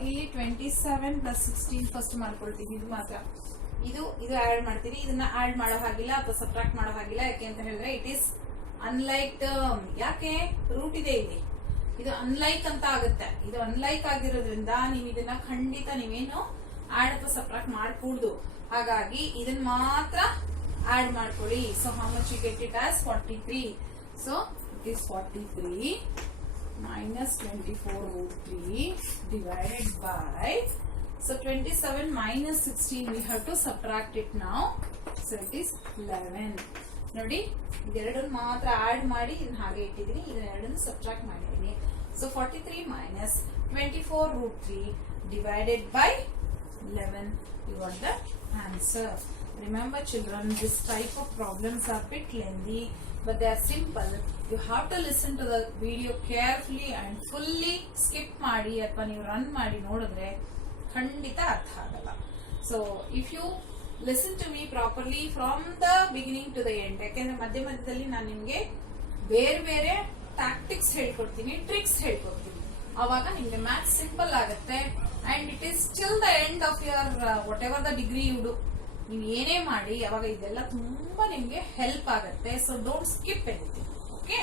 ಇಲ್ಲಿ 27 plus 16 ಫಸ್ಟ್ ಮಾಡ್ಕೊಳ್ತೀವಿ. ಇದು ಮಾತ್ರ ಇದು ಆಡ್ ಮಾಡ್ತೀವಿ. ಇದನ್ನ ಆಡ್ ಮಾಡೋ ಹಾಗಿಲ್ಲ ಅಥವಾ ಸಬ್ಟ್ರಾಕ್ಟ್ ಮಾಡೋ ಹಾಗಿಲ್ಲ. ಯಾಕೆ ಅಂತ ಹೇಳಿದ್ರೆ ಇಟ್ ಈಸ್ ಅನ್ಲೈಕ್ ಟರ್ಮ್. ಯಾಕೆ? ರೂಟ್ ಇದೆ ಇಲ್ಲಿ, ಇದು ಅನ್ಲೈಕ್ ಅಂತ ಆಗುತ್ತೆ. ಇದು ಅನ್ಲೈಕ್ ಆಗಿರೋದ್ರಿಂದ ನೀವು ಇದನ್ನ ಖಂಡಿತ ನೀವೇನು ಆಡ್ ಅಥವಾ ಸಬ್ಟ್ರಾಕ್ಟ್ ಮಾಡ್ಕೂಡ್ದು. ಹಾಗಾಗಿ ಇದನ್ನ ಮಾತ್ರ ಆಡ್ ಮಾಡ್ಕೊಳ್ಳಿ. So how much you get it as 43. So it is 43 minus 24 root 3 divided by, so 27 minus 16 we have to subtract it now. So it is 11. ನೋಡಿ, ಇದೆರಡನ್ನು ಮಾತ್ರ ಆಡ್ ಮಾಡಿ ಇದನ್ನ ಹಾಗೆ ಇಟ್ಟಿದ್ದೀನಿ, ಇದನ್ನೆರಡನ್ನು ಸಬ್ಟ್ರಾಕ್ಟ್ ಮಾಡಿದ್ದೀನಿ. So 43 minus 24 root 3 divided by 11. You got the answer. Remember children, this type of problems are bit lengthy, but they are simple. You have to listen to the video carefully and fully. skip ಮಾಡಿ ಅಥವಾ ನೀವು run ಮಾಡಿ ನೋಡಿದ್ರೆ ಖಂಡಿತ ಅರ್ಥ ಆಗಲ್ಲ. So if you listen to me properly from the beginning to the end, ಯಾಕೆಂದ್ರೆ ಮಧ್ಯದಲ್ಲಿ ನಾನು ನಿಮ್ಗೆ ಬೇರೆ ಬೇರೆ ಟ್ಯಾಕ್ಟಿಕ್ಸ್ ಹೇಳ್ಕೊಡ್ತೀನಿ, ಟ್ರಿಕ್ಸ್ ಹೇಳ್ಕೊಡ್ತೀನಿ. ಅವಾಗ ನಿಮ್ಗೆ ಮ್ಯಾಥ್ಸ್ ಸಿಂಪಲ್ ಆಗುತ್ತೆ. And it is till the end of your whatever the degree you do. ನೀವು ಏನೇ ಮಾಡಿ ಅವಾಗ ಇದೆಲ್ಲ ತುಂಬಾ ನಿಮ್ಗೆ ಹೆಲ್ಪ್ ಆಗುತ್ತೆ. So don't skip anything. Okay,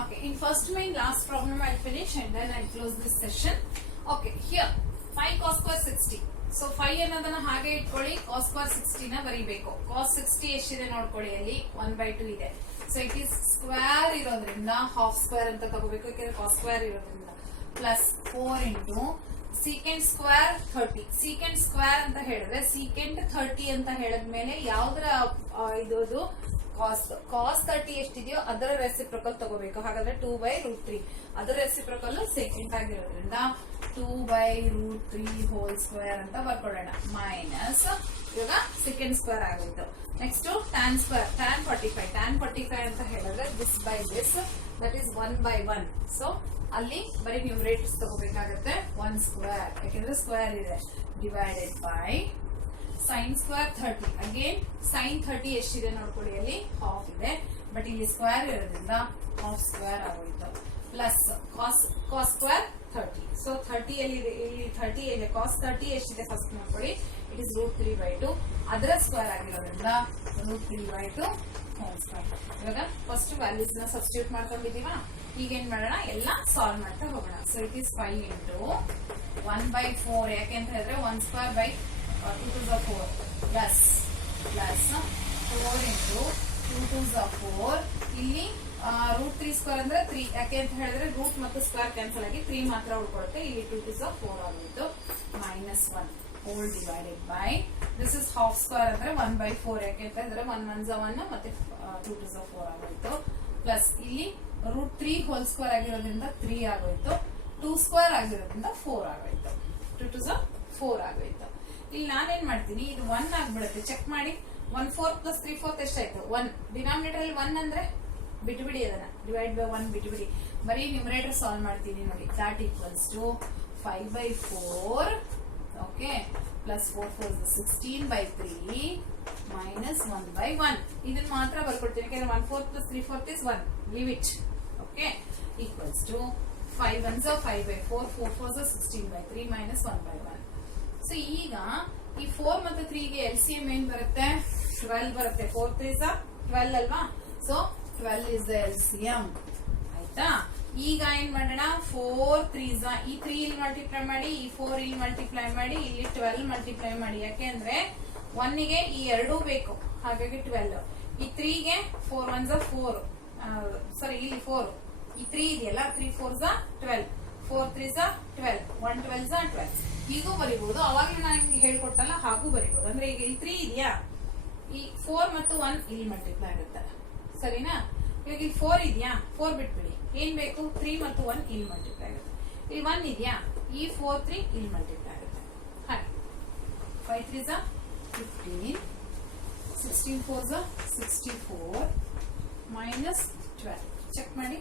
okay, in first main last problem I'll finish and then I'll close this session. Okay, here 5 cos square 60. So 5 ಅನ್ನೋದನ್ನ ಹಾಗೆ ಇಟ್ಕೊಳ್ಳಿ, cos square 60 ನ ಬರೀಬೇಕು. cos 60 ಎಷ್ಟಿದೆ ನೋಡ್ಕೊಳ್ಳಿ, ಅಲ್ಲಿ 1/2 ಇದೆ. ಸೊ ಇಟ್ ಈಸ್ ಸ್ಕ್ವೇರ್ ಇರೋದ್ರಿಂದ ಹಾಫ್ ಸ್ಕ್ವೇರ್ ಅಂತ ತಗೋಬೇಕು, ಯಾಕಂದ್ರೆ cos square ಇರೋದ್ರಿಂದ. Plus 4 into secant square 30. secant square ಅಂತ ಹೇಳಿದ್ರೆ secant 30 ಅಂತ ಹೇಳಿದ್ಮೇಲೆ ಯಾವ್ದ್ರ ಇದು cos 30 ಎಷ್ಟಿದೆಯೋ ಅದರ ರೆಸಿಪ್ರಕಲ್ ತಗೋಬೇಕು. ಹಾಗಾದ್ರೆ 2/√3. ಅದರ ರೆಸಿಪ್ರಕಲ್ ಸೆಕೆಂಡ್ ಆಗಿರೋದ್ರಿಂದ 2/√3 ಹೋಲ್ ಸ್ಕ್ವೇರ್ ಅಂತ ಬರ್ಕೊಳ್ಳೋಣ. ಮೈನಸ್ ಇವಾಗ ಸೆಕೆಂಡ್ ಸ್ಕ್ವೇರ್ ಆಗೋಯ್ತು. ನೆಕ್ಸ್ಟ್ tan ಸ್ಕ್ವೇರ್, tan 45 ಅಂತ ಹೇಳಿದ್ರೆ this by this, that is 1/1. So ಅಲ್ಲಿ ಬರೀ ನ್ಯೂಮರೇಟರ್ಸ್ ತಗೋಬೇಕಾಗತ್ತೆ. 1 ಸ್ಕ್ವೇರ್, ಯಾಕೆಂದ್ರೆ ಸ್ಕ್ವೇರ್ ಇದೆ. Divided by sin square 30. Again sin 30 ಎಷ್ಟಿದೆ ನೋಡ್ಕೊಳ್ಳಿ, ಅಲ್ಲಿ ಹಾಫ್ ಇದೆ, ಬಟ್ ಇಲ್ಲಿ ಸ್ಕ್ವೇರ್ ಇರೋದ್ರಿಂದ ಹಾಫ್ ಸ್ಕ್ವೇರ್ ಆಗೋಯ್ತು. Plus cos square 30. ಸೊ 30 ಅಲ್ಲಿ ಇಲ್ಲಿ 30 ಇದೆ. cos 30 ಎಷ್ಟಿದೆ ಫಸ್ಟ್ ನೋಡ್ಕೊಳ್ಳಿ, ಇಟ್ ಇಸ್ √3/2. ಅದರ ಸ್ಕ್ವೇರ್ ಆಗಿರೋದ್ರಿಂದ √3/2 ಹೋಲ್ ಸ್ಕ್ವೇರ್. ಇವಾಗ ಫಸ್ಟ್ ವ್ಯಾಲ್ಯೂಸ್ ನ ಸಬ್ಸ್ಟಿಟ್ಯೂಟ್ ಮಾಡ್ಕೊಂಡಿದೀವ. ಈಗ ಏನ್ ಮಾಡೋಣ, ಎಲ್ಲ ಸಾಲ್ವ್ ಮಾಡ್ತಾ ಹೋಗೋಣ. So it is 5 into 1/4. ಯಾಕೆ ಅಂತ ಹೇಳಿದ್ರೆ 1 square by 2 to the 4 plus 4 into 2 to the 4. ಇಲ್ಲಿ √3 ಸ್ಕ್ವೇರ್ ಅಂದ್ರೆ 3. ಯಾಕೆ ಅಂತ ಹೇಳಿದ್ರೆ ರೂಟ್ ಮತ್ತು ಸ್ಕ್ವೇರ್ ಕ್ಯಾನ್ಸಲ್ ಆಗಿ 3 ಮಾತ್ರ ಉಳ್ಕೊಳುತ್ತೆ. ಇಲ್ಲಿ 2 to the 4 ಆಗೋಯ್ತು. -1 whole divided by this is half square ಅಂದ್ರೆ 1/4. ಯಾಕೆ ಅಂತ ಹೇಳಿದ್ರೆ 1 1s 1 ಮತ್ತೆ 2 to the 4 ಆಗೋಯ್ತು. ಪ್ಲಸ್ ಇಲ್ಲಿ √3 ಹೋಲ್ ಸ್ಕ್ವೇರ್ ಆಗಿರೋದ್ರಿಂದ 3 ಆಗೋಯ್ತು. 2 ಸ್ಕ್ವೇರ್ ಆಗಿರೋದ್ರಿಂದ 4 ಆಗೋಯ್ತು. 2 to the 4 ಆಗೋಯ್ತು. ಇಲ್ಲಿ ನಾನೇನ್ ಮಾಡ್ತೀನಿ, ಇದು 1 ಆಗ್ಬಿಡುತ್ತೆ. ಚೆಕ್ ಮಾಡಿ. 1/4 + 3/4 ಎಷ್ಟಾಯ್ತು? 1. ಡಿನಾಮಿನೇಟರ್ ಅಲ್ಲಿ 1 ಅಂದ್ರೆ ಬಿಟ್ಬಿಡಿ, ಅದನ್ನ ಡಿವೈಡ್ ಬೈ 1 ಬಿಟ್ಬಿಡಿ. ಬರೀ ನ್ಯೂಮರೇಟರ್ ಸಾಲ್ವ್ ಮಾಡ್ತೀನಿ ನೋಡಿ. That equals to 5/4 okay plus 4/4 16/3 minus 1/1. ಇದನ್ನ ಮಾತ್ರ ಬರ್ಕೊಡ್ತೀನಿ, ಯಾಕಂದ್ರೆ 1/4 + 3/4 is 1. Leave it. Okay equals to 5 1s 5/4 4 4s 16/3 minus 1/1. So ಈಗ ಈ 4 ಮತ್ತು 3 ಗೆ LCM ಏನ್ ಬರುತ್ತೆ? 12 ಬರುತ್ತೆ. 4 3s 12 ಅಲ್ವಾ? So 12 is the LCM. ಆಯ್ತಾ? ಈಗ ಏನ್ ಮಾಡೋಣ? 4 3s ಈ 3 ಇಲ್ಲಿ ಮಲ್ಟಿಪ್ಲೈ ಮಾಡಿ, ಈ 4 ಇಲ್ಲಿ ಮಲ್ಟಿಪ್ಲೈ ಮಾಡಿ, ಇಲ್ಲಿ 12 ಮಲ್ಟಿಪ್ಲೈ ಮಾಡಿ. ಯಾಕೆಂದ್ರೆ 1 ಗೆ ಈ 2 ಬೇಕು, ಹಾಗಾಗಿ 12. ಈ 3 ಗೆ 4 1s 4 ಸಾರಿ ಇಲ್ಲಿ 4, ಈ 3 ಇದೆಯಲ್ಲ, 3 4s 12, 4 3s 12, 1 12s 12. ಹೀಗೂ ಬರಿಬಹುದು. ಅವಾಗ ನಾನು ಹೇಳ್ಕೊಟ್ಟಲ್ಲ, ಹಾಗೂ ಬರಿಬಹುದು. ಅಂದ್ರೆ ಈಗ ಈ 3 ಇದೆಯಾ, ಈ 4 ಮತ್ತು 1 ಇಲ್ಲಿ ಮಲ್ಟಿಪ್ಲೈ ಆಗುತ್ತೆ, ಸರಿನಾ? ಇವಾಗ ಇಲ್ಲಿ 4 ಇದೆಯಾ, 4 ಬಿಟ್ಬಿಡಿ. ಏನ್ ಬೇಕು? 3 ಮತ್ತು 1 ಇಲ್ಲಿ ಮಲ್ಟಿಪ್ಲೈ ಆಗುತ್ತೆ. ಇಲ್ಲಿ 1 ಇದೆಯಾ, ಈ 4 3 ಇಲ್ಲಿ ಮಲ್ಟಿಪ್ಲೈ ಆಗುತ್ತೆ. ಹಾಗೆ 5 3s 15, 16 4s 64 ಮೈನಸ್ 12. ಚೆಕ್ ಮಾಡಿ.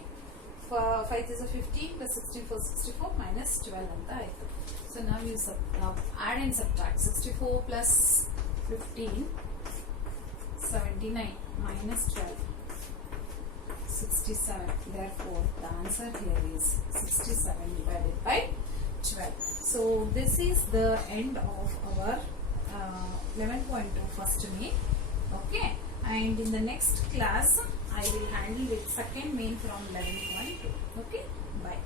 5 3s 15 plus 16 4 64 minus 12 ಅಂತ ಆಯ್ತು. So now you add and subtract. 64 plus 15 79 minus 12 67. Therefore the answer here is 67 divided by 12. So this is the end of our 11.2 first main. Okay, and in the next class I will handle with second main from 11.2. Okay, bye.